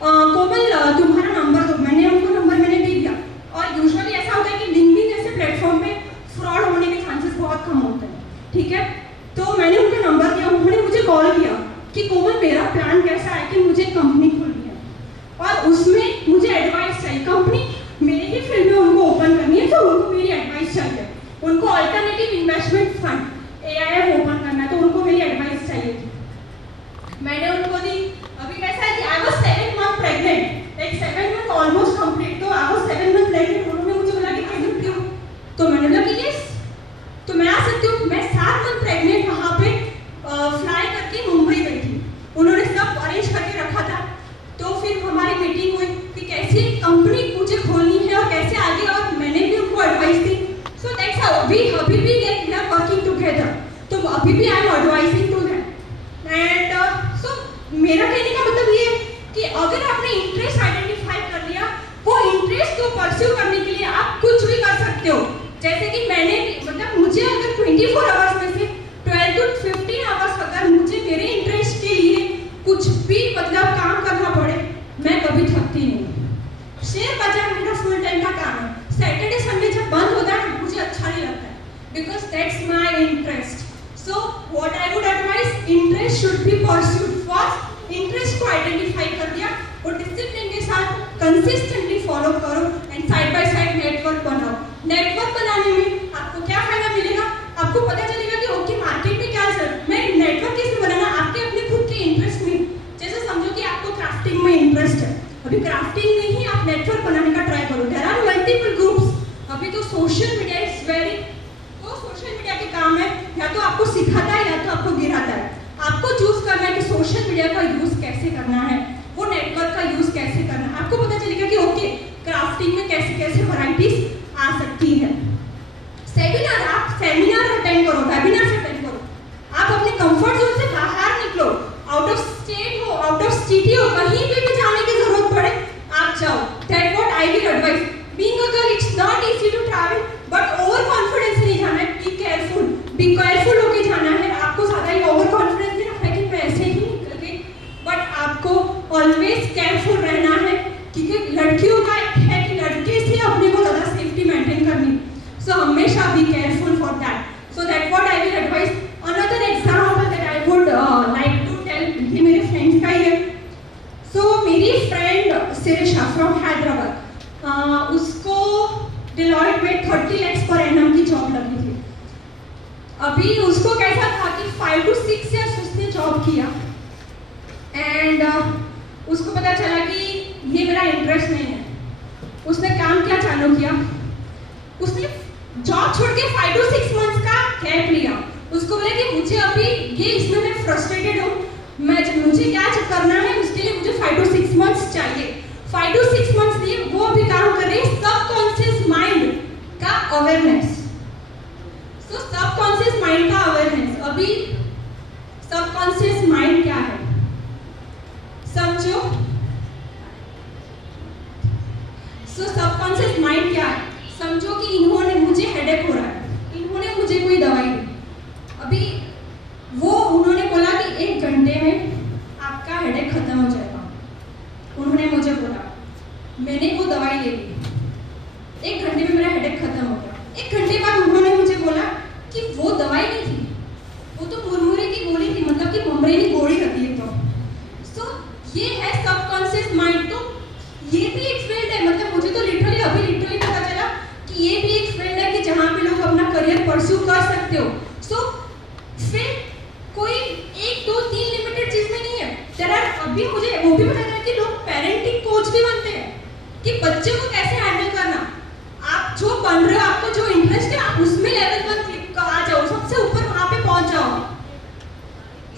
कोमल तुम्हारा नंबर दो। मैंने उनको नंबर मैंने दे दिया। और यूजुअली ऐसा होता है कि लिंक्डइन जैसे प्लेटफॉर्म पे फ्रॉड होने के चांसेस बहुत कम होते हैं, ठीक है। तो मैंने उनको नंबर दिया, उन्होंने मुझे कॉल किया कि कोमल मेरा प्लान कैसा है कि मुझे कंपनी खोलनी है और उसमें मुझे एडवाइस चाहिए। कंपनी मेरे ही फील्ड में उनको ओपन करनी है, तो उनको मेरी एडवाइस चाहिए। उनको alternative investment fund AIF open करना है, तो उनको मेरी एडवाइस चाहिए थी। मैंने उनको दी। अभी कैसा है कि I was 7 month pregnant, like 7 month almost complete. तो आई वाज 7 मंथ प्रेग्नेंट। उन्होंने मुझे बोला कि कैन यू क्यों, तो मैंने बोला कि यस, तो मैं आ सकती हूँ। मैं 7 मंथ प्रेग्नेंट वहाँ पे फ्लाई करके मुंबई गई थी। उन्होंने सब अरेंज करके रखा था। तो फिर हमारी मीटिंग हुई कि कैसे कंपनी मुझे खोलनी है और कैसे आगे, और मैंने भी उनको एडवाइस दी। सो दैट्स हाउ वी अभी भी वी आर वर्किंग टुगेदर। तो अभी भी I am advising to that and so मेरा कहने का मतलब ये है कि अगर आपने इंटरेस्ट आइडेंटिफाई कर लिया, वो इंटरेस्ट को परस्यू करने के लिए आप कुछ भी कर सकते हो। जैसे कि मैंने मतलब मुझे अगर 24 आवर्स में से 12 to 15 आवर्स अगर मुझे मेरे इंटरेस्ट के लिए कुछ भी मतलब काम करना पड़े, मैं कभी थकती नहीं। शेयर बाजार मेरा फुल टाइम का काम है। सैटरडे संडे जब बंद होता है मुझे अच्छा नहीं लगता है, because that's my interest. So what I would advice, interest should be pursued first. Interest को आइडेंटिफाई कर दिया और डिसिप्लिन के साथ कंसिस्टेंटली फॉलो करो and side by side network बनाओ। नेटवर्क बनाने में आपको क्या फायदा मिलेगा, आपको पता चलेगा कि ओके मार्केट में क्या चल, मैं नेटवर्क कैसे बनाना, आपके अपने खुद के इंटरेस्ट में। जैसे समझो कि आपको क्राफ्टिंग में इंटरेस्ट है, अभी क्राफ्टिंग में ही आप नेटवर्क बनाने का ट्राई करो। There are multiple groups. अभी तो सोशल मीडिया इज वेरी, तो सोशल मीडिया के काम है या तो आपको सिखाता है या तो आपको गिराता है। आपको चूज करना है कि सोशल मीडिया का यूज कैसे करना है, वो नेटवर्क का यूज कैसे करना है। आपको पता चलेगा कि ओके क्राफ्टिंग में कैसे कैसे वैरायटीज आ सकती है। सेमिनार, आप सेमिनार अटेंड करो, वेबिनार अटेंड करो, आप अपने कंफर्ट जोन से बाहर निकलो। आउट ऑफ स्टेट हो, आउट ऑफ सिटी हो, कहीं भी जाने की जरूरत पड़े आप जाओ। That what I will advice. Being a girl it's not easy to travel, but over confidence नहीं जाना है। बी केयरफुल होके जाना है। आपको ज्यादा ही ओवर कॉन्फिडेंस नहीं रखना है कि मैं ऐसे ही निकल गई, बट आपको ऑलवेज केयरफुल रहना है, क्योंकि लड़कियों का है कि लड़के से अपने को ज्यादा सेफ्टी मेंटेन करनी। सो हमेशा be careful for that. So that what I will advice. Another example that I would like to tell, ये मेरे फ्रेंड्स का ही है। सो मेरी फ्रेंड सिरिशा फ्रॉम हैदराबाद, उसको डिलॉयट में 30 lakhs पर एनम की जॉब लगी थी। अभी उसको कैसा था कि 5 to 6 years उसने जॉब किया एंड उसको पता चला कि ये मेरा इंटरेस्ट नहीं है। उसने काम क्या चालू किया, उसने जॉब छोड़ के 5 to 6 months का गैप लिया। उसको बोला कि मुझे अभी ये इसमें मैं फ्रस्ट्रेटेड हूँ, मुझे क्या करना है, उसके लिए मुझे 5 to 6 months चाहिए। 5 to 6 months लिए वो अभी काम कर रही है सबकॉन्शियस माइंड का अवेयरनेस। तो सबकॉन्शियस माइंड का अवेयरनेस, अभी सबकॉन्शियस माइंड क्या है समझो। सो सबकॉन्शियस माइंड क्या है समझो कि इन्होंने मुझे हेडेक हो रहा है, इन्होंने मुझे कोई दवाई दी, अभी वो उन्होंने बोला कि 1 घंटे में आपका हेडेक खत्म हो जाएगा। उन्होंने मुझे बोला, मैंने वो दवाई ले ली, 1 घंटे में मेरा हेडेक खत्म हो गया। 1 घंटे बाद उन्होंने मुझे बोला कि वो दवाई नहीं थी, वो तो मुरमुरे की गोली थी, मतलब कि ममरे की गोली होती है। तो ये है सबकॉन्शियस माइंड। तो ये भी एक फील्ड है, मतलब मुझे तो लिटरली पता चला कि ये भी एक फील्ड है कि जहाँ पे लोग अपना करियर परस्यू कर सकते हो। सो फिर कोई 1 2 3 लिमिटेड चीज में नहीं है। देयर आर, अभी मुझे वो भी पता चला कि लोग पेरेंटिंग कोच भी बनते हैं कि बच्चे को कैसे हैंडल करना। आप जो बन रहे हो, आपको जो इंटरेस्ट है, आप उसमें लेवल पर क्लिक आ जाओ, सबसे ऊपर वहां पे पहुंच जाओ।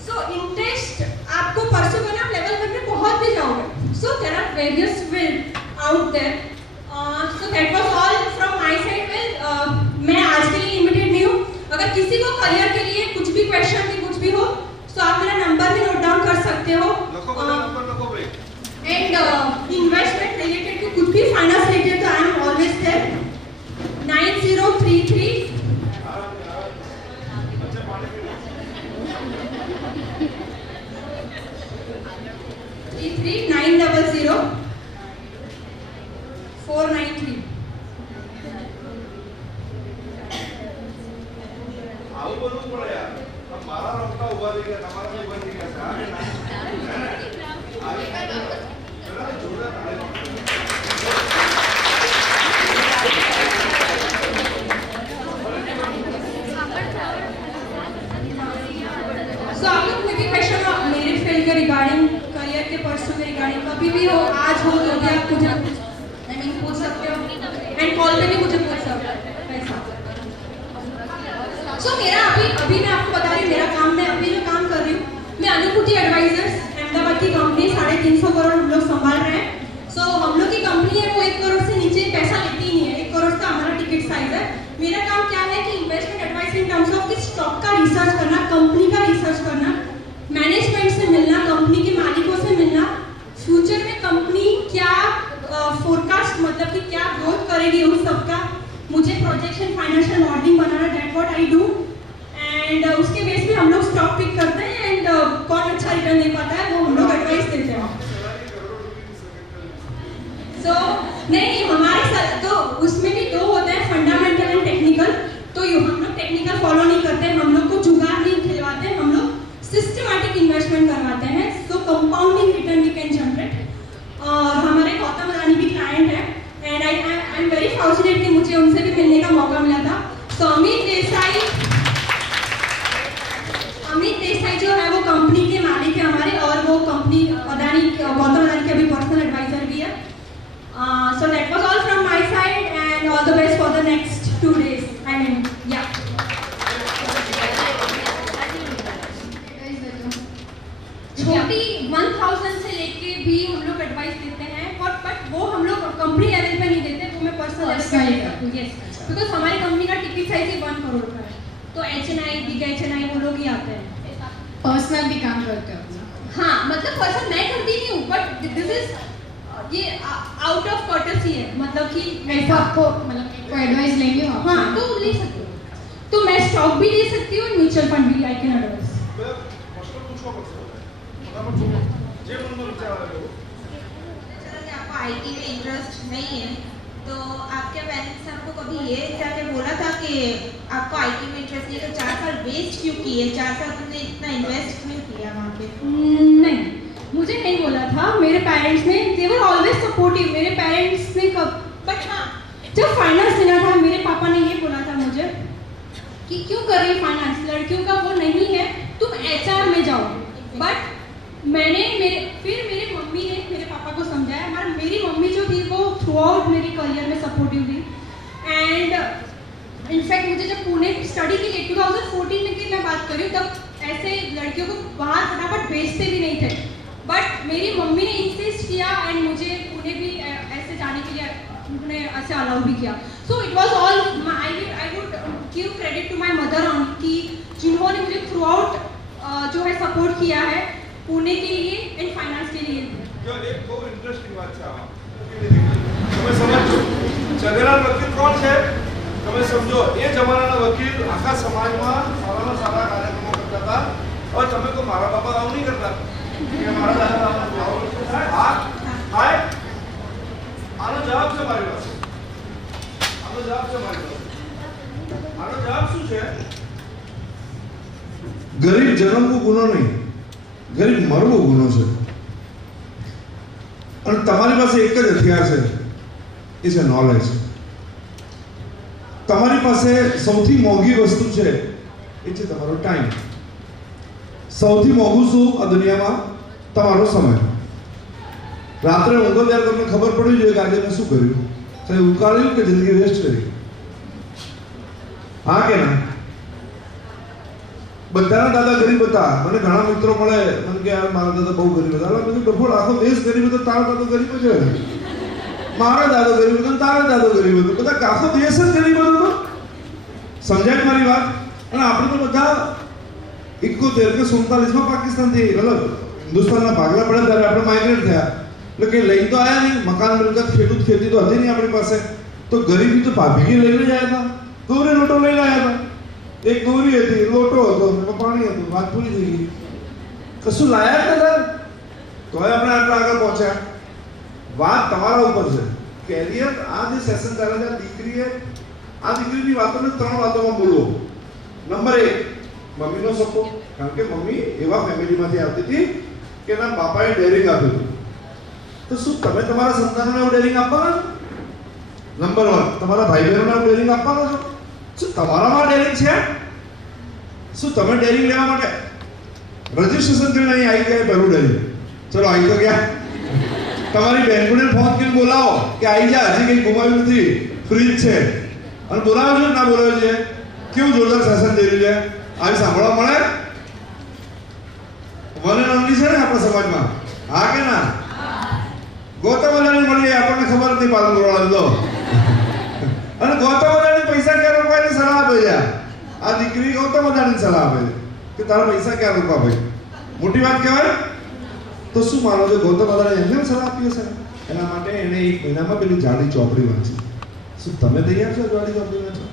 सो इंटरेस्ट आपको परस्यू करना, आप लेवल पर पहुंच भी जाओगे। So there are various field out there. So that was all from my side. Well, मैं आज के लिए लिमिटेड नहीं हूँ। अगर किसी को करियर के लिए कुछ भी क्वेश्चन की कुछ भी हो तो आप मेरा नंबर भी नोट डाउन कर सकते हो। एंड इन्वेस्टमेंट रिलेटेड की कुछ भी फाइनेंस रिलेटेड तो आई एम ऑलवेज देयर। 9033 900 493। આવું બોલવું પડે યાર, મારા રમતા ઉભા થઈ ગયા, તમારા ઉભા થઈ ગયા, સાહેબ જોરદાર તાળી મારો। सो आप लोग कोई भी क्वेश्चन हो मेरे फील्ड के रिगार्डिंग, करियर के परस्यू के रिगार्डिंग, कभी भी हो, आज हो तो भी आप मुझे पूछ सकते हो एंड कॉल पे भी मुझे पूछ सकते हो। सो मेरा अभी मैं आपको बता रही हूँ मेरा काम, मैं अभी जो काम कर रही हूँ, मैं अनुभूति एडवाइजर्स अहमदाबाद की कंपनी 350 करोड़ हम लोग संभाल रहे हैं। सो हम लोग की कंपनी है वो 1 करोड़ से नीचे पैसा लेती ही नहीं है। 1 करोड़ का हमारा टिकट साइज है। मेरा काम क्या है कि investment advice in terms of कि स्टॉक का रिसर्च करना, कंपनी का रिसर्च करना, मैनेजमेंट से मिलना, कंपनी के मालिकों से मिलना, फ्यूचर में कंपनी क्या फोरकास्ट मतलब कि क्या ग्रोथ करेगी उस सब का मुझे projection financial modelling banana, that what I do. And उसके बेस पे हम लोग स्टॉक पिक करते हैं एंड कौन अच्छा रिटर्न दे पाता है वो हम लोग एडवाइस देते हैं। सो नहीं, हमारे साथ तो उसमें भी दो होते हैं, फंडामेंटल एंड टेक्निकल। तो हम लोग टेक्निकल फॉलो नहीं करते, हम लोग को जुगाड़ नहीं खिलवाते, हम लोग सिस्टमैटिक इन्वेस्टमेंट करवाते हैं। So compounding return we can generate. और हमारे गौतम अदानी भी क्लाइंट है and I am very fortunate कि मुझे उनसे भी मिलने का मौका मिला था। सो अमित देसाई जो है वो कंपनी के मालिक है हमारे, और वो कंपनी अदानी गौतम अदानी के अभी पर्सनल एडवाइजर भी है। सो that was all from my side and all the best for the next 2 days। I mean या छोटी 1000 से लेके भी हम लोग एडवाइस देते हैं, बट वो हम लोग कंपनी लेवल पे नहीं देते, वो मैं पर्सनल लेवल पे देती हूँ। यस, बिकॉज हमारी कंपनी का टिकट साइज ही 1 करोड़ का है, तो HNI बिग HNI वो लोग ही आते हैं। पर्सनल भी काम करते हो? हाँ, मतलब पर्सनल मैं करती नहीं हूँ, बट दिस इज ये आउट ऑफ कर्टसी है, मतलब कि ऐसा आपको मतलब कोई एडवाइस लेंगे हो? हाँ, तो ले सकते हो। तो मैं स्टॉक भी ले सकती हूँ, म्यूचुअल फंड भी आई कैन एडवाइस। आपको आईटी में इंटरेस्ट नहीं है, तो आपके पेरेंट्स ने आपको कभी ये जाके बोला था कि आपको आईटी में इंटरेस्ट नहीं है तो 4 साल वेस्ट क्यों किए, 4 साल तुमने इतना इन्वेस्ट क्यों किया वहाँ पे? नहीं, मुझे नहीं बोला था। मेरे पेरेंट्स ने, दे वर ऑलवेज सपोर्टिव। मेरे पेरेंट्स ने कब, बट हाँ, जब फाइनेंस देना था मेरे पापा ने ये बोला था मुझे कि क्यों कर रही फाइनेंस, लड़कियों का वो नहीं है, तुम HR में जाओ। बट मैंने फिर मेरी मम्मी ने मेरे पापा को समझाया। मेरी मम्मी जो थी वो थ्रू आउट मेरी करियर में सपोर्टिव थी। एंड इनफैक्ट मुझे जब पुणे स्टडी के लिए 2014 में की मैं बात करी, तब ऐसे लड़कियों को बाहर फटाफट भेजते भी नहीं थे, बट मेरी मम्मी ने इंसिस्ट किया एंड मुझे पुणे भी ऐसे जाने के लिए उन्होंने ऐसे अलाउ भी किया। So it was all, I would give credit to my mother on कि जिन्होंने मुझे थ्रू आउट जो है सपोर्ट किया है पुणे के लिए एंड फाइनेंस के लिए। જો એક બહુ ઇન્ટરેસ્ટિંગ વાત છે આમાં. તમે સમજો ચગેલા વકીલ કોણ છે? તમે સમજો એ જમાનાના વકીલ આખા સમાજમાં સારામાં સારા કાર્યક્રમો કરતા હતા. હવે તમે તો મારા બાપા આવું નહીં કરતા કે મારા દાદા આવું કરતા. હાય આનો જવાબ છે મારી પાસે. આનો જવાબ છે મારી પાસે. આનો જવાબ શું છે? ગરીબ જન્મવો ગુનો નહીં, ગરીબ મરવો ગુનો છે. અને તમારી પાસે એક જ હથિયાર છે, એ છે નોલેજ. તમારી પાસે સૌથી મોંઘી વસ્તુ છે એ છે તમારો ટાઈમ. સૌથી મોંઘું શું આ દુનિયામાં? તમારો સમય. રાત્રે ઊંઘો ત્યારે તમને ખબર પડી જોઈએ કે આજે મેં શું કર્યું, કંઈ ઉકાળ્યું કે જિંદગી વેસ્ટ કરી. હા કે ના? બધાના દાદા ગરીબ હતા. મને ઘણા મિત્રો મળે, મને કે મારા દાદા બહુ ગરીબ હતા. એટલે બધું ડફોડ આખો દેશ ગરીબ હતો, તારો દાદો ગરીબ જ હોય. મારો દાદો ગરીબ હતો, તારો દાદો ગરીબ હતો, બધા આખો દેશ જ ગરીબ હતો. સમજાય મારી વાત? અને આપણે તો બધા 71 કે 47 પાકિસ્તાનથી મતલબ હિન્દુસ્તાનના ભાગલા પડ્યા ત્યારે આપણે માઇગ્રેટ થયા. એટલે કંઈ લઈને તો આવ્યા નહીં, મકાન મિલકત ખેડૂત ખેતી તો હતી નહીં આપણી પાસે. તો ગરીબી તો ભાભીએ લઈને જ આવ્યા હતા, દોરી લોટો લઈને આવ્યા હતા. એક દોરી હતી, લોટો હતો, પાણી હતું, વાત પૂરી થઈ ગઈ. કશું લાયા હતા તોય આપણે આટલા આગળ પહોંચ્યા. વાત તમારા ઉપર છે. કેરિયર, આ જે સેશન ચાલે છે, દીકરીએ આ દીકરીની વાતોને 3 વાતોમાં બોલવો. નંબર 1, મમ્મીનો સપોર્ટ. કારણ કે મમ્મી એવા ફેમિલીમાંથી આવતી હતી કે એના બાપાએ ડેરિંગ આપ્યું હતું. તો શું તમે તમારા સંતાનોને એવું ડેરિંગ આપવાના છો? નંબર 1, તમારા ભાઈ બહેનોને એવું ડેરિંગ આપવાના છો? શું તમારામાં ડેરિંગ છે? શું તમે ડેરિંગ લેવા માટે રજીસ્ટ્રેશન કરીને અહીં આવી ગયા? પહેલું ડેરિંગ, ચલો આવી તો ગયા. તમારી બેનપણીને ફોન કરીને બોલાવો કે આવી જા, હજી કંઈ ગુમાવ્યું નથી, ફ્રી છે. અને બોલાવો છો ના બોલાવો છે? કેવું જોરદાર સેશન જઈ રહ્યું છે, આવી સાંભળવા મળે. વન એન્ડ ઓનલી છે ને આપણા સમાજમાં, હા કે ના? ગૌતમ અદાણી મળી, આપણને ખબર નથી પાલનપુર વાળા. અને ગૌતમ અદાણી પૈસા ક્યાં રોકાય અદાણીની સલાહ આપે છે આ દીકરી ગૌતમ અદાણીની સલાહ આપે છે કે તારા પૈસા ક્યાં રોકવા ભાઈ મોટી વાત કહેવાય તો શું માનો છો ગૌતમ અદાણી એમને સલાહ આપી હશે એના માટે એને 1 મહિનામાં પેલી જાડી ચોપડી વાંચી શું તમે તૈયાર છો જાડી ચોપડી વાંચો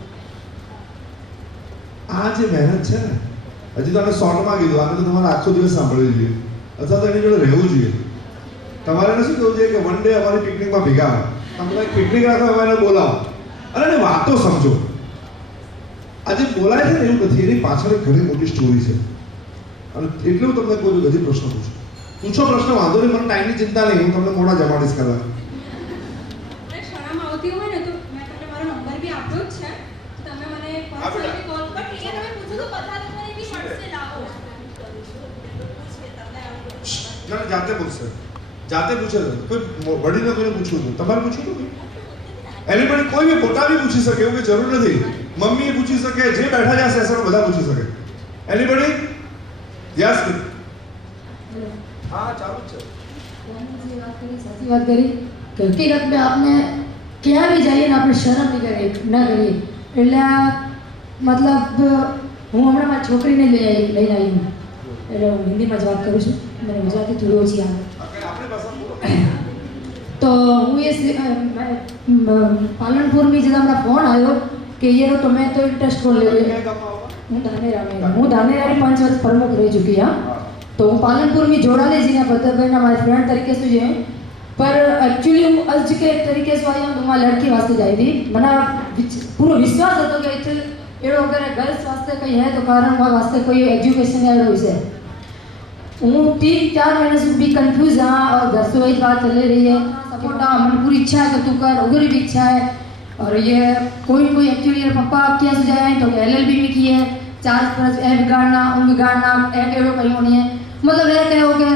આ જે મહેનત છે ને હજી તો આને શોર્ટમાં કીધું આને તો તમારે આખો દિવસ સાંભળવું જોઈએ અથવા તો એની જોડે રહેવું જોઈએ તમારે એને શું કહેવું જોઈએ કે વન ડે અમારી પિકનિકમાં ભેગા આવે તમે પિકનિક રાખો એમાં એને બોલાવો અને એની વાતો સમજો આજે બોલાય છે ને એવું નથી એની પાછળ એક ઘણી મોટી સ્ટોરી છે અને એટલે હું તમને કોઈ બધી પ્રશ્ન પૂછો પ્રશ્ન વાંધો નહીં મને ટાઈમની ચિંતા નહીં હું તમને મોડા જમાડીશ કરવા શરમ આવતી હોય ને તો મેં તમને મારો નંબર બી આપ્યો જ છે તમે મને પર્સનલી કોલ પર ઠીક તમે પૂછો તો બધા તમને બી મળશે લાવો ના જાતે પૂછશે જાતે પૂછે છે કોઈ વડીને કોઈને પૂછવું હતું તમારે પૂછવું હતું એની પણ કોઈ બી મોટા બી પૂછી શકે એવું કોઈ જરૂર નથી મમ્મી પૂછી શકે જે બેઠા છે આ સેશન બધા પૂછી શકે એનીબડી યસ हाँ चालू છે साची बात करी कि हकीकत में आपने क्या भी जाइए ना આપણે શરમ ન કરીએ એટલે મતલબ હું હમણાં મારી છોકરીને લઈને આવી એટલે હું હિન્દીમાં જ વાત કરું છું મને ગુજરાતી થોડી ઓછી આવે तो હું એ પાલનપુર में जब हमारा फोन आयो कि ये तो मैं तो इंटरेस्ट को ले હું ધાનેરા 5 વર્ષ પ્રમુખ રહી चुकी हाँ तो હું पालनपुर में जोड़ा ले जीना बदरबन हमारे फ्रेंड तरीके से जो है पर एक्चुअली હું અજ કે તરીકે से आई हूं तो मैं लड़की वास्ते जाई थी मना पूरा विश्वास હતો કે इथे एड़ो अगर गर्ल्स वास्ते कहीं है तो कारण वहाँ वास्ते कोई एजुकेशन है वो इसे हूँ 3-4 महीने से भी कंफ्यूज हाँ और घर से वही बात चल रही है सपोर्ट हाँ मन पूरी इच्छा है कि तू कर उधर भी इच्छा है और ये कोई एक्चुअली पापा क्या सुझाया है तो LLB में की है 4 वर्ष ए बिगाड़ना उन बिगाड़ना एड़ो कहीं होनी है मतलब ये कहो के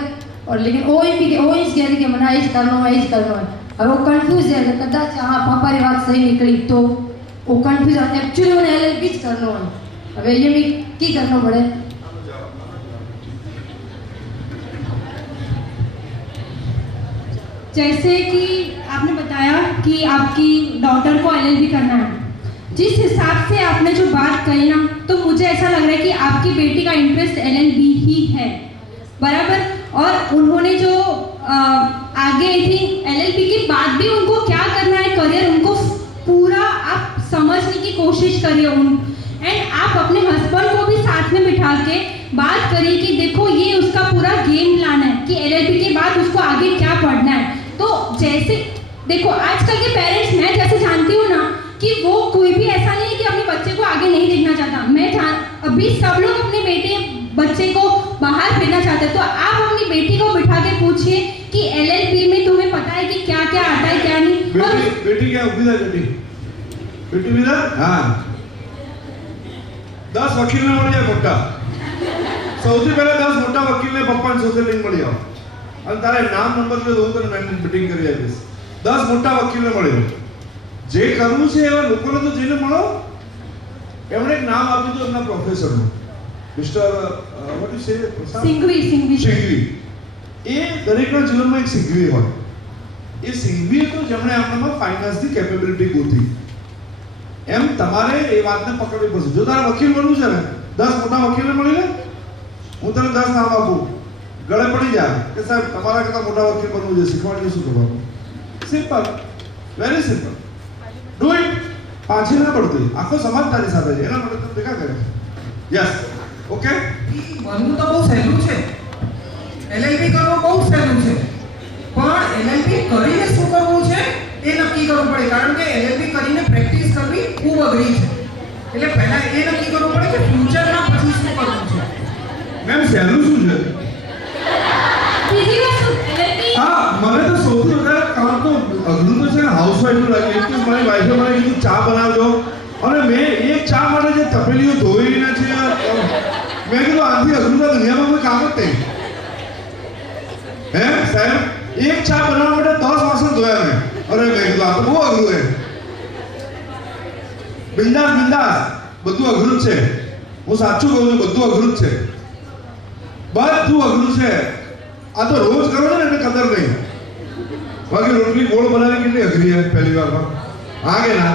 और लेकिन वो ही कह रही कि मना ये करना है और वो कंफ्यूज है कि कदाच हाँ पापा की बात सही निकली तो वो कंफ्यूज है एक्चुअली मैंने LLB ज करना है अब ये भी की करना पड़े जैसे कि आपने बताया कि आपकी डॉटर को LLB करना है जिस हिसाब से आपने जो बात कही ना तो मुझे ऐसा लग रहा है कि आपकी बेटी का इंटरेस्ट LLB ही है बराबर और उन्होंने जो आगे थी LLB के बाद भी उनको क्या करना है करियर उनको पूरा आप समझने की कोशिश करिए एंड आप अपने हस्बैंड को भी साथ में बिठा के बात करिए कि देखो ये उसका पूरा गेम प्लान है कि LLB के बाद उसको आगे क्या पढ़ना है तो जैसे देखो आजकल के पेरेंट्स मैं जैसे जानती हूँ ना कि वो कोई भी ऐसा नहीं है कि अपने बच्चे को आगे नहीं देखना चाहता अभी सब लोग अपने बच्चे को बाहर भेजना चाहते हैं तो आप अपनी बेटी को बिठा के पूछिए कि LLB में तुम्हें पता है कि क्या क्या आता है क्या नहीं बेटी क्या उभी बेटी विदा हाँ 10 વકીલ ને મળી જાય મોટા સૌથી પહેલા 10 મોટા વકીલ ને પપ્પા ને સાથે લઈને મળી આવો અને તારે નામ નંબર લે તો હું તને મીટિંગ કરી આપીશ 10 મોટા વકીલ ને મળી જે કરવું છે એવા લોકોને તો જઈને મળો એમણે એક નામ આપ્યું હતું એમના પ્રોફેસરનું mister what you say Singhvi એ દરેકના જીવનમાં એક સિંઘવી હોય એ સિંઘવી તો જેમણે આપણામાં ફાઇનાન્સની કેપેબિલિટી ગોતી એમ તમારે એ વાતને પકડવી પડશે જો તારે વકીલ બનવું છે ને 10 મોટા વકીલને મળી લે હું તને 10 નામ આપું ગળે પડી જા કે સાહેબ તમારા કરતા મોટા વકીલ બનવું છે શીખવાડીએ શું કરવાનું simple very simple do it પાછી ના પડતી આખો સમાજ તારી સાથે છે એના માટે તમે ભેગા કરે યસ ઓકે બનવું તો બહુ સહેલું છે LLB કરવું બહુ સહેલું છે પણ LLB કરીને શું કરવું છે એ નક્કી કરવું પડે કારણ કે LLB કરીને પ્રેક્ટિસ કરવી ખૂબ અઘરી છે એટલે પહેલા એ નક્કી કરવું પડે કે ફ્યુચરમાં પછી શું કરવું છે મેમ સહેલું શું છે હા મને તો સૌથી વધારે કામ તો અઘરું તો છે ને હાઉસવાઈફનું લાગે એક તો મારી વાઈફે મને કીધું ચા બનાવજો અને મેં એક ચા માટે જે તપેલીઓ ધોઈને છે મેં કીધું આથી અઘરું તો દુનિયામાં કોઈ કામ જ નહીં હે સાહેબ એક ચા બનાવવા માટે 10 વાસણ ધોયા મેં અરે મેં કીધું આ તો બહુ અઘરું છે બિંદાસ બધું અઘરું છે હું સાચું કહું છું બધું અઘરું છે બધું અઘરું છે આ તો રોજ કરો ને એટલે કદર નહીં બાકી રોટલી ગોળ બનાવી કેટલી અઘરી છે પહેલી વારમાં હા કે ના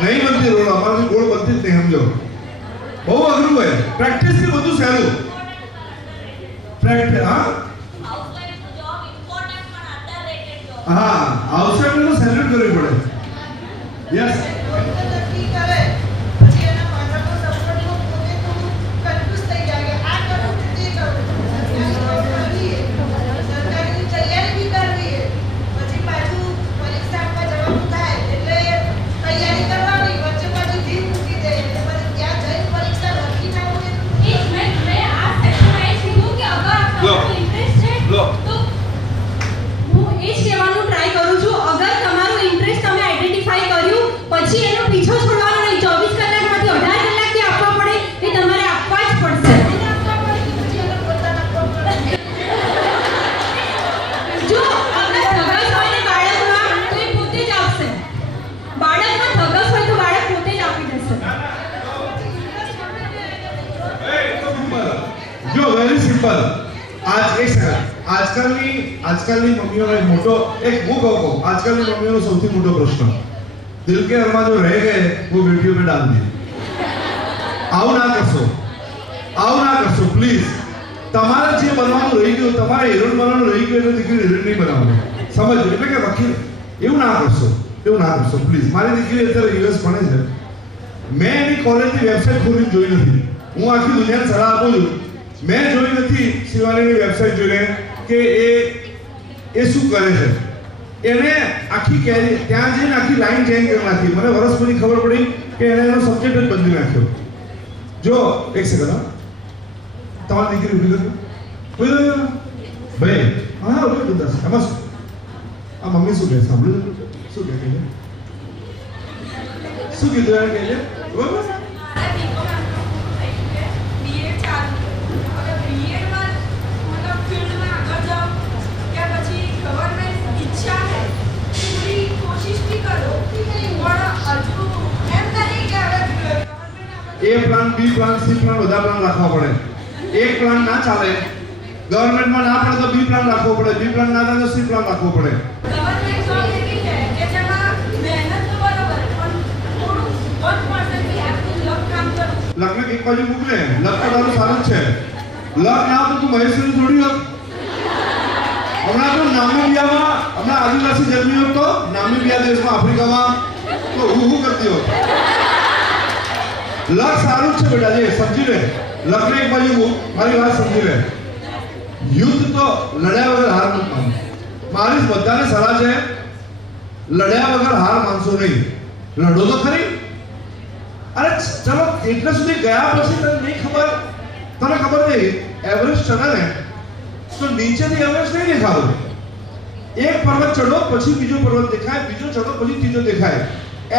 નહીં બનતી રોડ, અમારાથી ગોળ બનતી જ નહીં, સમજો. બહુ અઘરું હોય, પ્રેક્ટિસ થી બધું સહેલું. પ્રેક્ટિસ, હા હા, આઉટસાઇડ નું સેલ્યુટ કરવી પડે. યસ, લો હું એ જ કહેવાનું ટ્રાય કરું છું, અગર તમારું ઇન્ટરેસ્ટ તમે આઈડેન્ટિફાઈ કર્યું પછી એનો પીછો છોડવાનો નહીં. 24 કલાકમાંથી 18 કલાક જે આપવા પડે એ તમારે આપવા જ પડશે. જો અગર ધગસ હોય ને બાળકમાં તો એ પોતે જ આપશે. બાળકમાં ધગસ હોય તો બાળક પોતે જ આપી દેશે. જો વેરી સિમ્પલ. આજકાલની મમ્મીઓનો એક મોટો હું કહું આજકાલની मम्मियों સૌથી મોટો પ્રશ્ન, દિલ કે અरमा जो रह गए वो वीडियो में डाल दिए. આવું ના કરશો પ્લીઝ. તમારે જે બનવાનું રહી ગયું, તમારે હીરોઈન બનવાનું રહી ગયું એટલે દીકરી હીરોઈન નહીં બનાવવાનું, સમજો. એટલે કે વકીલ એવું ના કરશો પ્લીઝ. મારી દીકરી અત્યારે યુએસ ભણે છે. મેં એની કોલેજની વેબસાઇટ ખોલીને જોઈ નથી. હું આખી દુનિયાને સલાહ આપું છું, મેં જોઈ નથી શિવાનીની વેબસાઇટ જોઈને કે એ શું કરે છે. એને આખી કેરી ત્યાં જઈને આખી લાઈન ચેન્જ કરી નાખી. મને વર્ષ પછી ખબર પડી કે એને એનો સબ્જેક્ટ જ બદલી નાખ્યો. જો એક સેકન્ડ, તમારી દીકરી ઉભી કરો ભાઈ. હા ઉભી દસ. એમાં આ મમ્મી શું કહે સાંભળ્યું? શું કહે શું કીધું એને કહે બરોબર. ए प्लान, बी प्लान, सी प्लान બધા પ્લાન રાખવા પડે. એક પ્લાન ના ચાલે, ગવર્નમેન્ટમાં ના પડે તો બી પ્લાન રાખવો પડે, બી પ્લાન ના થાય તો સી પ્લાન રાખવો પડે. ગવર્નમેન્ટ જોબ એવી છે કે જેમાં મહેનત તો બરોબર પણ થોડું 1% બી આપણું લક કામ કરવું. લકને એક બાજુ મૂક ને, લક તો તારું સારું જ છે. લક ના તો તું મહેશ્વરી થોડી હોત. હમણાં તો હમણાં આદિવાસી જન્મી હોત તો નામીબિયા દેશમાં આફ્રિકામાં તો હું કરતી હોત. લક સારું છે બેટા, જે સમજી લે. લકને એક બાજુ મૂક, મારી વાત સમજી લે. યુદ્ધ તો લડ્યા વગર હાર મત માનો. મારી બધાને સલાહ છે, લડ્યા વગર હાર માનશો નહીં. લડો તો ખરી. અરે ચલો એટલા સુધી ગયા પછી તને નહીં ખબર, તને ખબર નહીં એવરેસ્ટ ચડે ને તો નીચેથી એવરેસ્ટ નહીં દેખાતું. એક પર્વત ચડો પછી બીજો પર્વત દેખાય, બીજો ચડો પછી ત્રીજો દેખાય.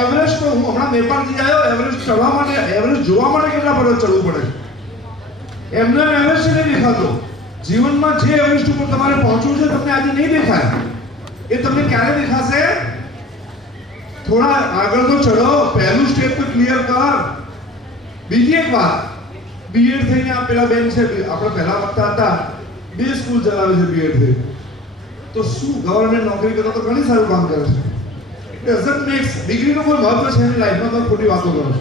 એવરેસ્ટ તો હું હમણાં નેપાળથી આવ્યો, એવરેસ્ટ ચડવા માટે, એવરેસ્ટ જોવા માટે કેટલા પર્વત ચડવું પડે. એમને એવરેસ્ટ નહીં દેખાતો. જીવનમાં જે એવરેસ્ટ ઉપર તમારે પહોંચવું છે તમને આજે નહીં દેખાય. એ તમને ક્યારે દેખાશે? થોડા આગળ તો ચડો, પહેલું સ્ટેપ તો ક્લિયર કર. બીજી એક વાત, બીએડ થઈને આ પેલા બેન છે, આપણે પહેલા વખતા હતા, 2 સ્કૂલ ચલાવે છે બીએડ થઈ. તો શું ગવર્નમેન્ટ નોકરી કરતા તો ઘણી સારું કામ કરે છે. ડઝન્ટ મેક્સ ડિગ્રીનો કોઈ મહત્વ છે એની લાઈફમાં, તો ખોટી વાતો કરો છો.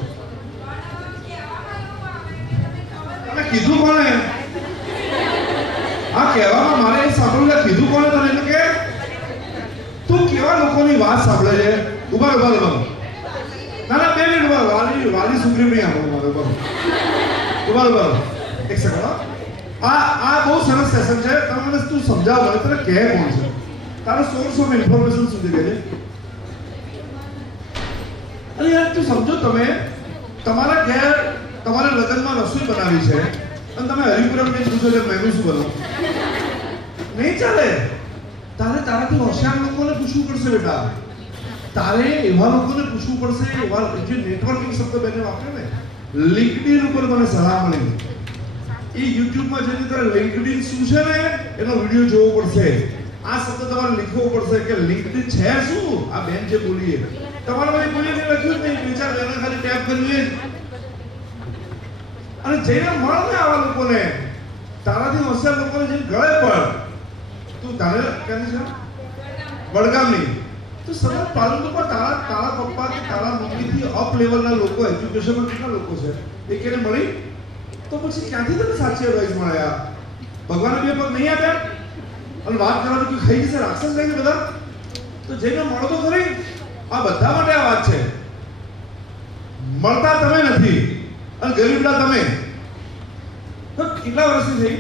તમે કીધું કોને? આ કહેવામાં મારે એ સાંભળ્યું, કીધું કોને તને? એટલે કે તું કેવા લોકોની વાત સાંભળે છે? ઉભા ના ના 2 મિનિટ ઉભા. વાલી સુગ્રીવ નહીં આપો મારે. ઉભા એક સેકન્ડ. આ બહુ સરસ સેશન છે. તમે તું સમજાવ મને, તને કહે કોણ છે? તારો સોર્સ ઓફ ઇન્ફોર્મેશન સુધી કહે છે. અરે યાર તું સમજો, તમે તમારા ઘેર તમારા લગ્નમાં રસોઈ બનાવી છે અને તમે હરિપુરમ ને પૂછો કે મેનુ શું બનાવું? નહીં ચાલે. તારાથી હોશિયાર લોકોને પૂછવું પડશે બેટા. તારે એવા લોકોને પૂછવું પડશે, એવા જે નેટવર્કિંગ શબ્દ બેને વાપરે ને, લિંક્ડઇન ઉપર મને સલાહ મળી. એ યુટ્યુબમાં જઈને તારે લિંક્ડઇન શું છે ને એનો વિડીયો જોવો પડશે. આ શબ્દ તમારે લખવો પડશે કે લિંક્ડઇન છે શું. આ બેન જે બોલીએ તમારે મને બોલીને લખ્યું જ નહીં, વિચાર એને ખાલી ટેપ કર્યું. અને જઈને મળો ને આવા લોકોને, તારાથી હોશિયાર લોકોને જઈને ગળે પડ. તું તારે ક્યાંની છે? વડગામની. તો સમાજ પાલનપુરમાં તારા પપ્પા કે તારા મમ્મીથી અપ લેવલના લોકો એજ્યુકેશનમાં કેટલા લોકો છે એ કેને મળી તો પછી ક્યાંથી તને સાચી એડવાઇસ મળે યાર ભગવાને બે પગ નહીં આપ્યા અને વાત કરવાની કોઈ ખાઈ જશે રાક્ષસ લઈને બધા તો જઈને મળો તો ખરી આ બધા માટે આ વાત છે મળતા તમે નથી અને ગરીબડા તમે તો કેટલા વર્ષની થઈ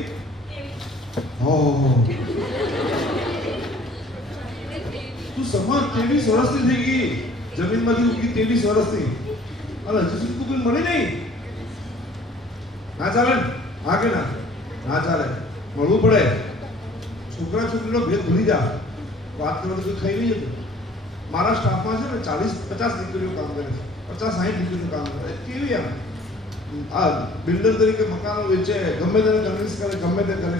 તું સમાજ 23 વર્ષની થઈ ગઈ જમીનમાંથી ઉગી 23 વર્ષની અને હજુ સુધી તું કોઈ મળી નહીં ના ચાલે હા કે ના ચાલે મળવું પડે છોકરા છોકરીનો ભેદ ભૂલી જા વાત કરવાનું કોઈ ખાઈ નહીં જતું મારા સ્ટાફમાં છે ને 40-50 દીકરીઓ કામ કરે છે 50-60 દીકરીઓ કામ કરે કેવી આ બિલ્ડર તરીકે મકાનો વેચે ગમે તેને કન્વિન્સ કરે ગમે તે કરે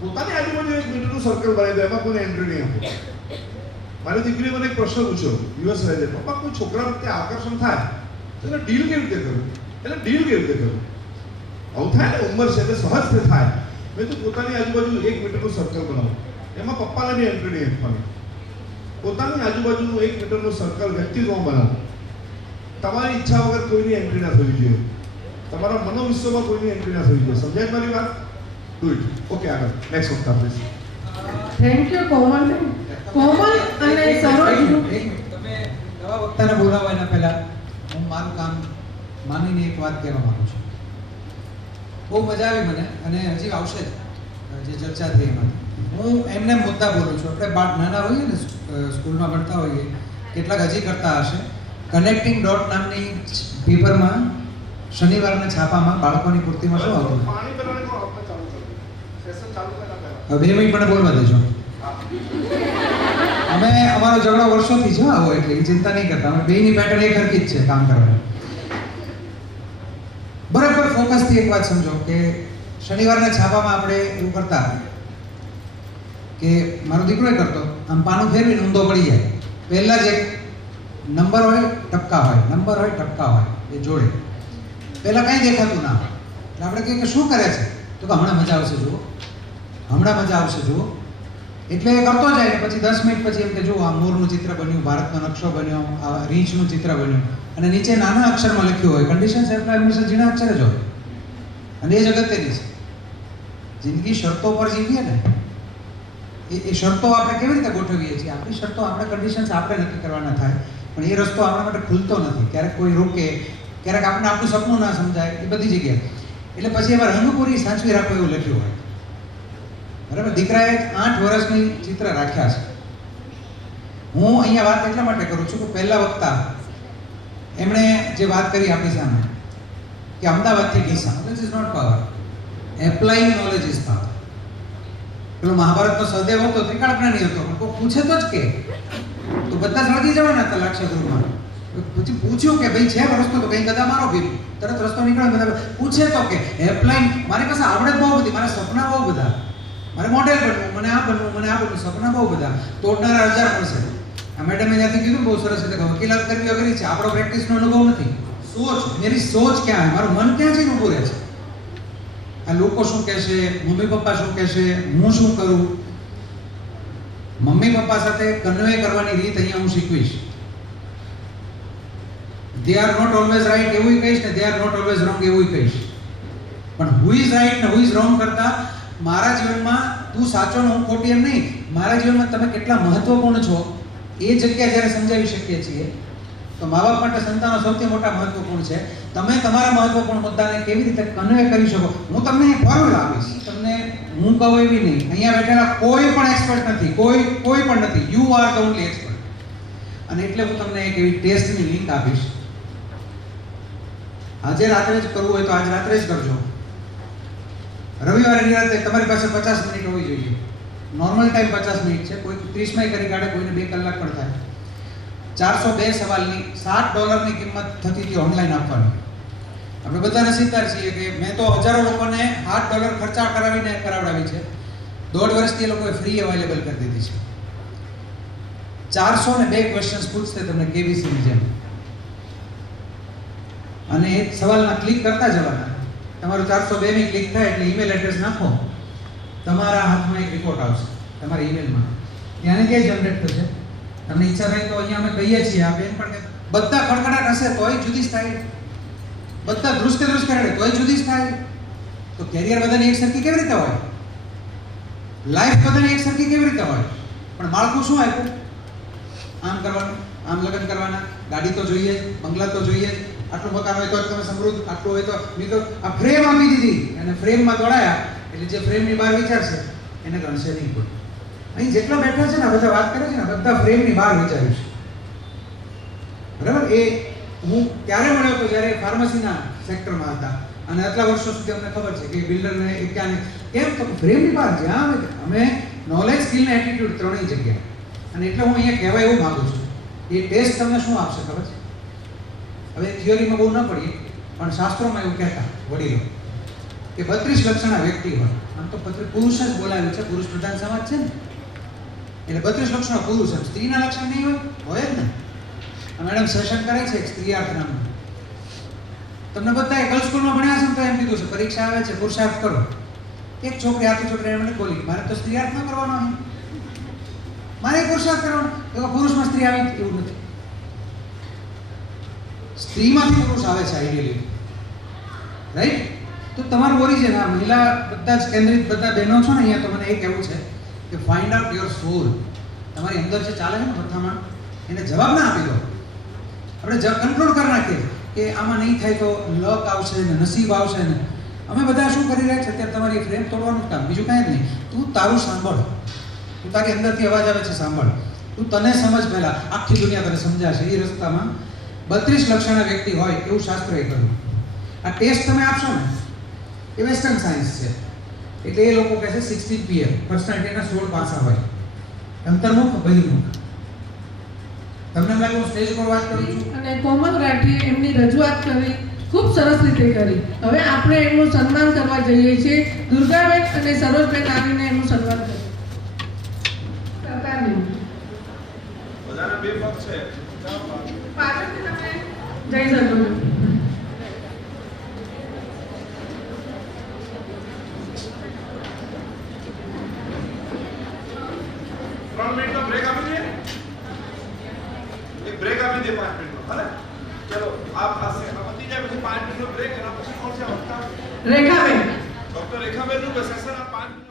પોતાની આજુબાજુ એક મીટરનું સર્કલ બનાવી દે એમાં કોઈને એન્ટ્રી નહીં આપે મારી દીકરીએ મને એક પ્રશ્ન પૂછ્યો યુએસ રહે છે પપ્પા કોઈ છોકરા પ્રત્યે આકર્ષણ થાય તો એને ડીલ કેવી રીતે કરવું આવું થાય ને ઉંમર છે એટલે સહજ થાય મેં તો પોતાની આજુબાજુ એક મીટરનું સર્કલ બનાવું એમાં પપ્પાને બી એન્ટ્રી નહીં આપવાની પોતાની આજુબાજુનું 1 મીટરનું સર્કલ વ્યક્તિત્વમાં બનાવો તમારી ઈચ્છા વગર કોઈની એન્ટ્રી ના થવી જોઈએ તમારા મનોવિશ્વમાં કોઈની એન્ટ્રી ના થવી જોઈએ સમજાય મારી વાત ડુ ઇટ ઓકે આગળ નેક્સ્ટ વક્તા પ્લીઝ થેન્ક યુ કોમલ અને સરોજ તમે નવા વક્તાને બોલાવવા એના પહેલા હું મારું કામ માનીને એક વાત કહેવા માંગુ છું બહુ મજા આવી મને અને હજી આવશે જ જે ચર્ચા થઈ એમાંથી હું એમને મુદ્દા બોલું છું આપણે નાના હોઈએ ને સ્કૂલમાં ભણતા હોઈએ કેટલાક હજી કરતા હશે કનેક્ટિંગ ડોટ નામની પેપરમાં શનિવારના છાપામાં બાળકોની પૂર્તિમાં શું આવતું હવે 2 મિનિટ મને બોલવા દેજો અમે અમારો ઝઘડો વર્ષોથી છે આવો એટલે ચિંતા નહીં કરતા અમે બેની પેટર્ન એક હરખી જ છે કામ કરવાની બરાબર ફોકસથી એક વાત સમજો કે શનિવારના છાપામાં આપણે એવું કરતા કે મારો દીકરો એ કરતો આમ પાનું ફેરવીને ઊંધો પડી જાય પહેલા જ એક નંબર હોય ટપકા હોય એ જોડે પહેલા કંઈ દેખાતું ના હોય એટલે આપણે કહીએ કે શું કરે છે તો કે હમણાં મજા આવશે જુઓ એટલે એ કરતો જાય ને પછી 10 મિનિટ પછી એમ કે જુઓ આ મોરનું ચિત્ર બન્યું ભારતનો નકશો બન્યો આ રીંછનું ચિત્ર બન્યું અને નીચે નાના અક્ષરમાં લખ્યું હોય કન્ડિશન્સ એપ્લાય હંમેશા ઝીણા અક્ષરે જ હોય અને એ જ અગત્યની છે જિંદગી શરતો પર જીવીએ ને એ શરતો આપણે કેવી રીતે ગોઠવીએ છીએ આપણી શરતો આપણે કન્ડિશન્સ આપણે નક્કી કરવાના થાય પણ એ રસ્તો આપણા માટે ખુલતો નથી ક્યારેક કોઈ રોકે ક્યારેક આપણે આપણું સપનું ના સમજાય એ બધી જગ્યાએ એટલે પછી એમાં રંગપુરી સાચવી રાખો એવું લખ્યું હોય બરાબર દીકરાએ 8 વર્ષની ચિત્ર રાખ્યા છે હું અહીંયા વાત એટલા માટે કરું છું કે પહેલા વક્તા એમણે જે વાત કરી આપણી સામે કે અમદાવાદથી Deesa knowledge is not power applying knowledge is power પેલો મહાભારતનો સહદેવ હતો ત્રિકાળજ્ઞાની હતો પણ કોઈ પૂછે તો જ કે તો બધા સળગી જવાના હતા લાક્ષાગૃહમાં પછી પૂછ્યું કે ભાઈ છે રસ્તો તો કઈ ગદા મારો ભીમ તરત રસ્તો નીકળે બધા પૂછે તો કે એપ્લાઇંગ મારી પાસે આવડત બહુ બધી મારા સપના બહુ બધા મારે મોડેલ બનવું મને આ બનવું સપના બહુ બધા તોડનારા 1000 મળશે આ મેડમે ત્યાંથી કીધું બહુ સરસ રીતે વકીલાત કરવી અઘરી છે આપણો પ્રેક્ટિસનો અનુભવ નથી મેરી સોચ ક્યાં મારું મન ક્યાં જઈને ઊભું રહે છે આ લોકો શું કહેશે મમ્મી પપ્પા શું કહેશે હું શું કરું મમ્મી પપ્પા સાથે કન્વે કરવાની રીત અહીંયા હું શીખવીશ they are not always right એવું કહીશ ને they are not always wrong એવું કહીશ પણ હુ ઇઝ રાઈટ ને હુ ઇઝ રોંગ કરતા મારા જીવનમાં તું સાચો ને હું ખોટી એમ નહીં મારા જીવનમાં તમે કેટલા મહત્વપૂર્ણ છો એ જગ્યા જ્યારે સમજાવી શકીએ છીએ તો મા બાપ માટે સંતાનો સૌથી મોટા મહત્વપૂર્ણ છે તમે તમારા મહત્વપૂર્ણ મુદ્દાને કેવી રીતે કન્વે કરી શકો હું તમને ફોર્મ્યુલા આપીશ તમને હું કહું એવી નહીં અહીંયા બેઠેલા કોઈ પણ એક્સપર્ટ નથી કોઈ પણ નથી you are the only expert અને એટલે હું તમને એક એવી ટેસ્ટની લિંક આપીશ આજે રાત્રે જ કરવું હોય તો આજ રાત્રે જ કરજો રવિવારે નિરાતે તમારી પાસે 50 મિનિટ હોવી જોઈએ નોર્મલ ટાઈમ 50 મિનિટ છે કોઈ 30 માં કરી કાઢે કોઈને 2 કલાક પણ થાય 402 સવાલની $7 કિંમત થતી હતી ઓનલાઈન આપવાની આપણે બધા નસીબદાર છીએ કે મેં તો હજારો લોકોને $8 ખર્ચા કરાવડાવી છે 1.5 વર્ષથી એ લોકોએ ફ્રી અવેલેબલ કરી દીધી છે 402 ક્વેશ્ચન્સ પૂછશે તમને કેબીસીની જેમ અને એક સવાલના ક્લિક કરતા જવાના તમારું 402 ની ક્લિક થાય એટલે ઈમેલ એડ્રેસ નાખો તમારા હાથમાં એક રિપોર્ટ આવશે તમારા ઈમેલમાં ત્યાંને ક્યાં જનરેટ થશે તમને ઈચ્છા થાય તો અહીંયા અમે કહીએ છીએ, આ બેન પણ બધા ખડખડાટ હશે તોય જુદી જ થાય, બધા ધ્રુસકે રડે તોય જુદી જ થાય. તો કેરિયર બધાની એક સરખી કેવી રીતે હોય? લાઈફ બધાની એક સરખી કેવી રીતે હોય? પણ માળખું શું આપ્યું? આમ કરવાનું, આમ લગ્ન કરવાના, ગાડી તો જોઈએ જ, બંગલા તો જોઈએ જ, આટલું મકાન હોય તો તમે સમૃદ્ધ, આટલું હોય તો મેં તો આ ફ્રેમ આપી દીધી અને ફ્રેમમાં દોડાયા એટલે જે ફ્રેમની બહાર વિચારશે એને ગણશે નહીં કોઈ. અહીં જેટલા બેઠા છે ને બધા વાત કરે છે ને બધા ફ્રેમની બહાર વિચાર્યું છે. બરાબર? એ હું ત્યારે મળ્યો હતો જ્યારે ફાર્મસીના સેક્ટરમાં હતા અને આટલા વર્ષો સુધી અમને ખબર છે કે બિલ્ડરને એ ક્યાં કેમ તો ફ્રેમની બહાર જ્યાં અમે નોલેજ, સ્કિલ ને એટીટ્યુડ ત્રણેય જગ્યાએ. અને એટલે હું અહીંયા કહેવા એવું માંગુ છું એ ટેસ્ટ તમને શું આપશે ખબર છે? હવે થિયરીમાં બહુ ન પડીએ પણ શાસ્ત્રોમાં એવું કહેતા વડીલો કે 32 લક્ષણના વ્યક્તિ હોય. આમ તો પુરુષ જ બોલાવ્યું છે, પુરુષ પ્રધાન સમાજ છે ને, એટલે 32 લક્ષણો પુરુષ જ. સ્ત્રીના લક્ષણ નહીં હોય જ ને. મેડમ સેશન કરે છે એક સ્ત્રીયાર્થ નામનું. તમને બધાએ ગર્લ્સ સ્કૂલમાં ભણ્યા છે તો એમ કીધું છે પરીક્ષા આવે છે પુરુષાર્થ કરો. એક છોકરી આખી છોકરી મને બોલી મારે તો સ્ત્રીયાર્થ ન કરવાનો અહીં, મારે પુરુષાર્થ કરવાનો. તો પુરુષમાં સ્ત્રી આવી એવું નથી, સ્ત્રીમાંથી પુરુષ આવે છે આઈડિયલી, રાઈટ? તો તમારું ઓરિજિન આ મહિલા બધા જ કેન્દ્રિત બધા બહેનો છો ને અહીંયા, તો મને એ કહેવું છે કે ફાઇન્ડ આઉટ યોર સોલ. તમારી અંદર જે ચાલે છે ને બધામાં એને જવાબ ના આપી દો. આપણે કંટ્રોલ કરી નાખીએ કે આમાં નહીં થાય તો લક આવશે ને નસીબ આવશે ને. અમે બધા શું કરી રહ્યા છે અત્યારે? તમારી ફ્રેમ તોડવાનું કામ, બીજું કાંઈ જ નહીં. તું તારું સાંભળ, તું તારી અંદરથી અવાજ આવે છે સાંભળ, તું તને સમજ પહેલા, આખી દુનિયા તને સમજાશે. એ રસ્તામાં 32 લક્ષણના વ્યક્તિ હોય એવું શાસ્ત્રએ કહ્યું. આ ટેસ્ટ તમે આપશો ને એ વેસ્ટર્ન સાયન્સ છે, એટલે એ લોકો કહે છે 16 PM પર્સનાલિટીના 16 પાસા હોય, અંતર્મુખ, બહિર્મુખ. તમને એમ લાગે હું સ્ટેજ પર વાત કરું છું અને કોમલ રાઠીએ એમની રજૂઆત કરી, ખૂબ સરસ રીતે કરી. હવે આપણે એમનું સન્માન કરવા જઈએ છીએ. દુર્ગાબેન અને સરોજબેન આવીને એમનું સન્માન કરે. બધાના બે પગ છે. પાછળથી તમે જઈ શકો છો. ब्रेक आपने दे 5 मिनट है ना? चलो आप हाथ से पति जाए मुझे 5 मिनट ब्रेक है ना? कौन से रेखाबेन, डॉक्टर रेखाबेन નું સેશન આ 5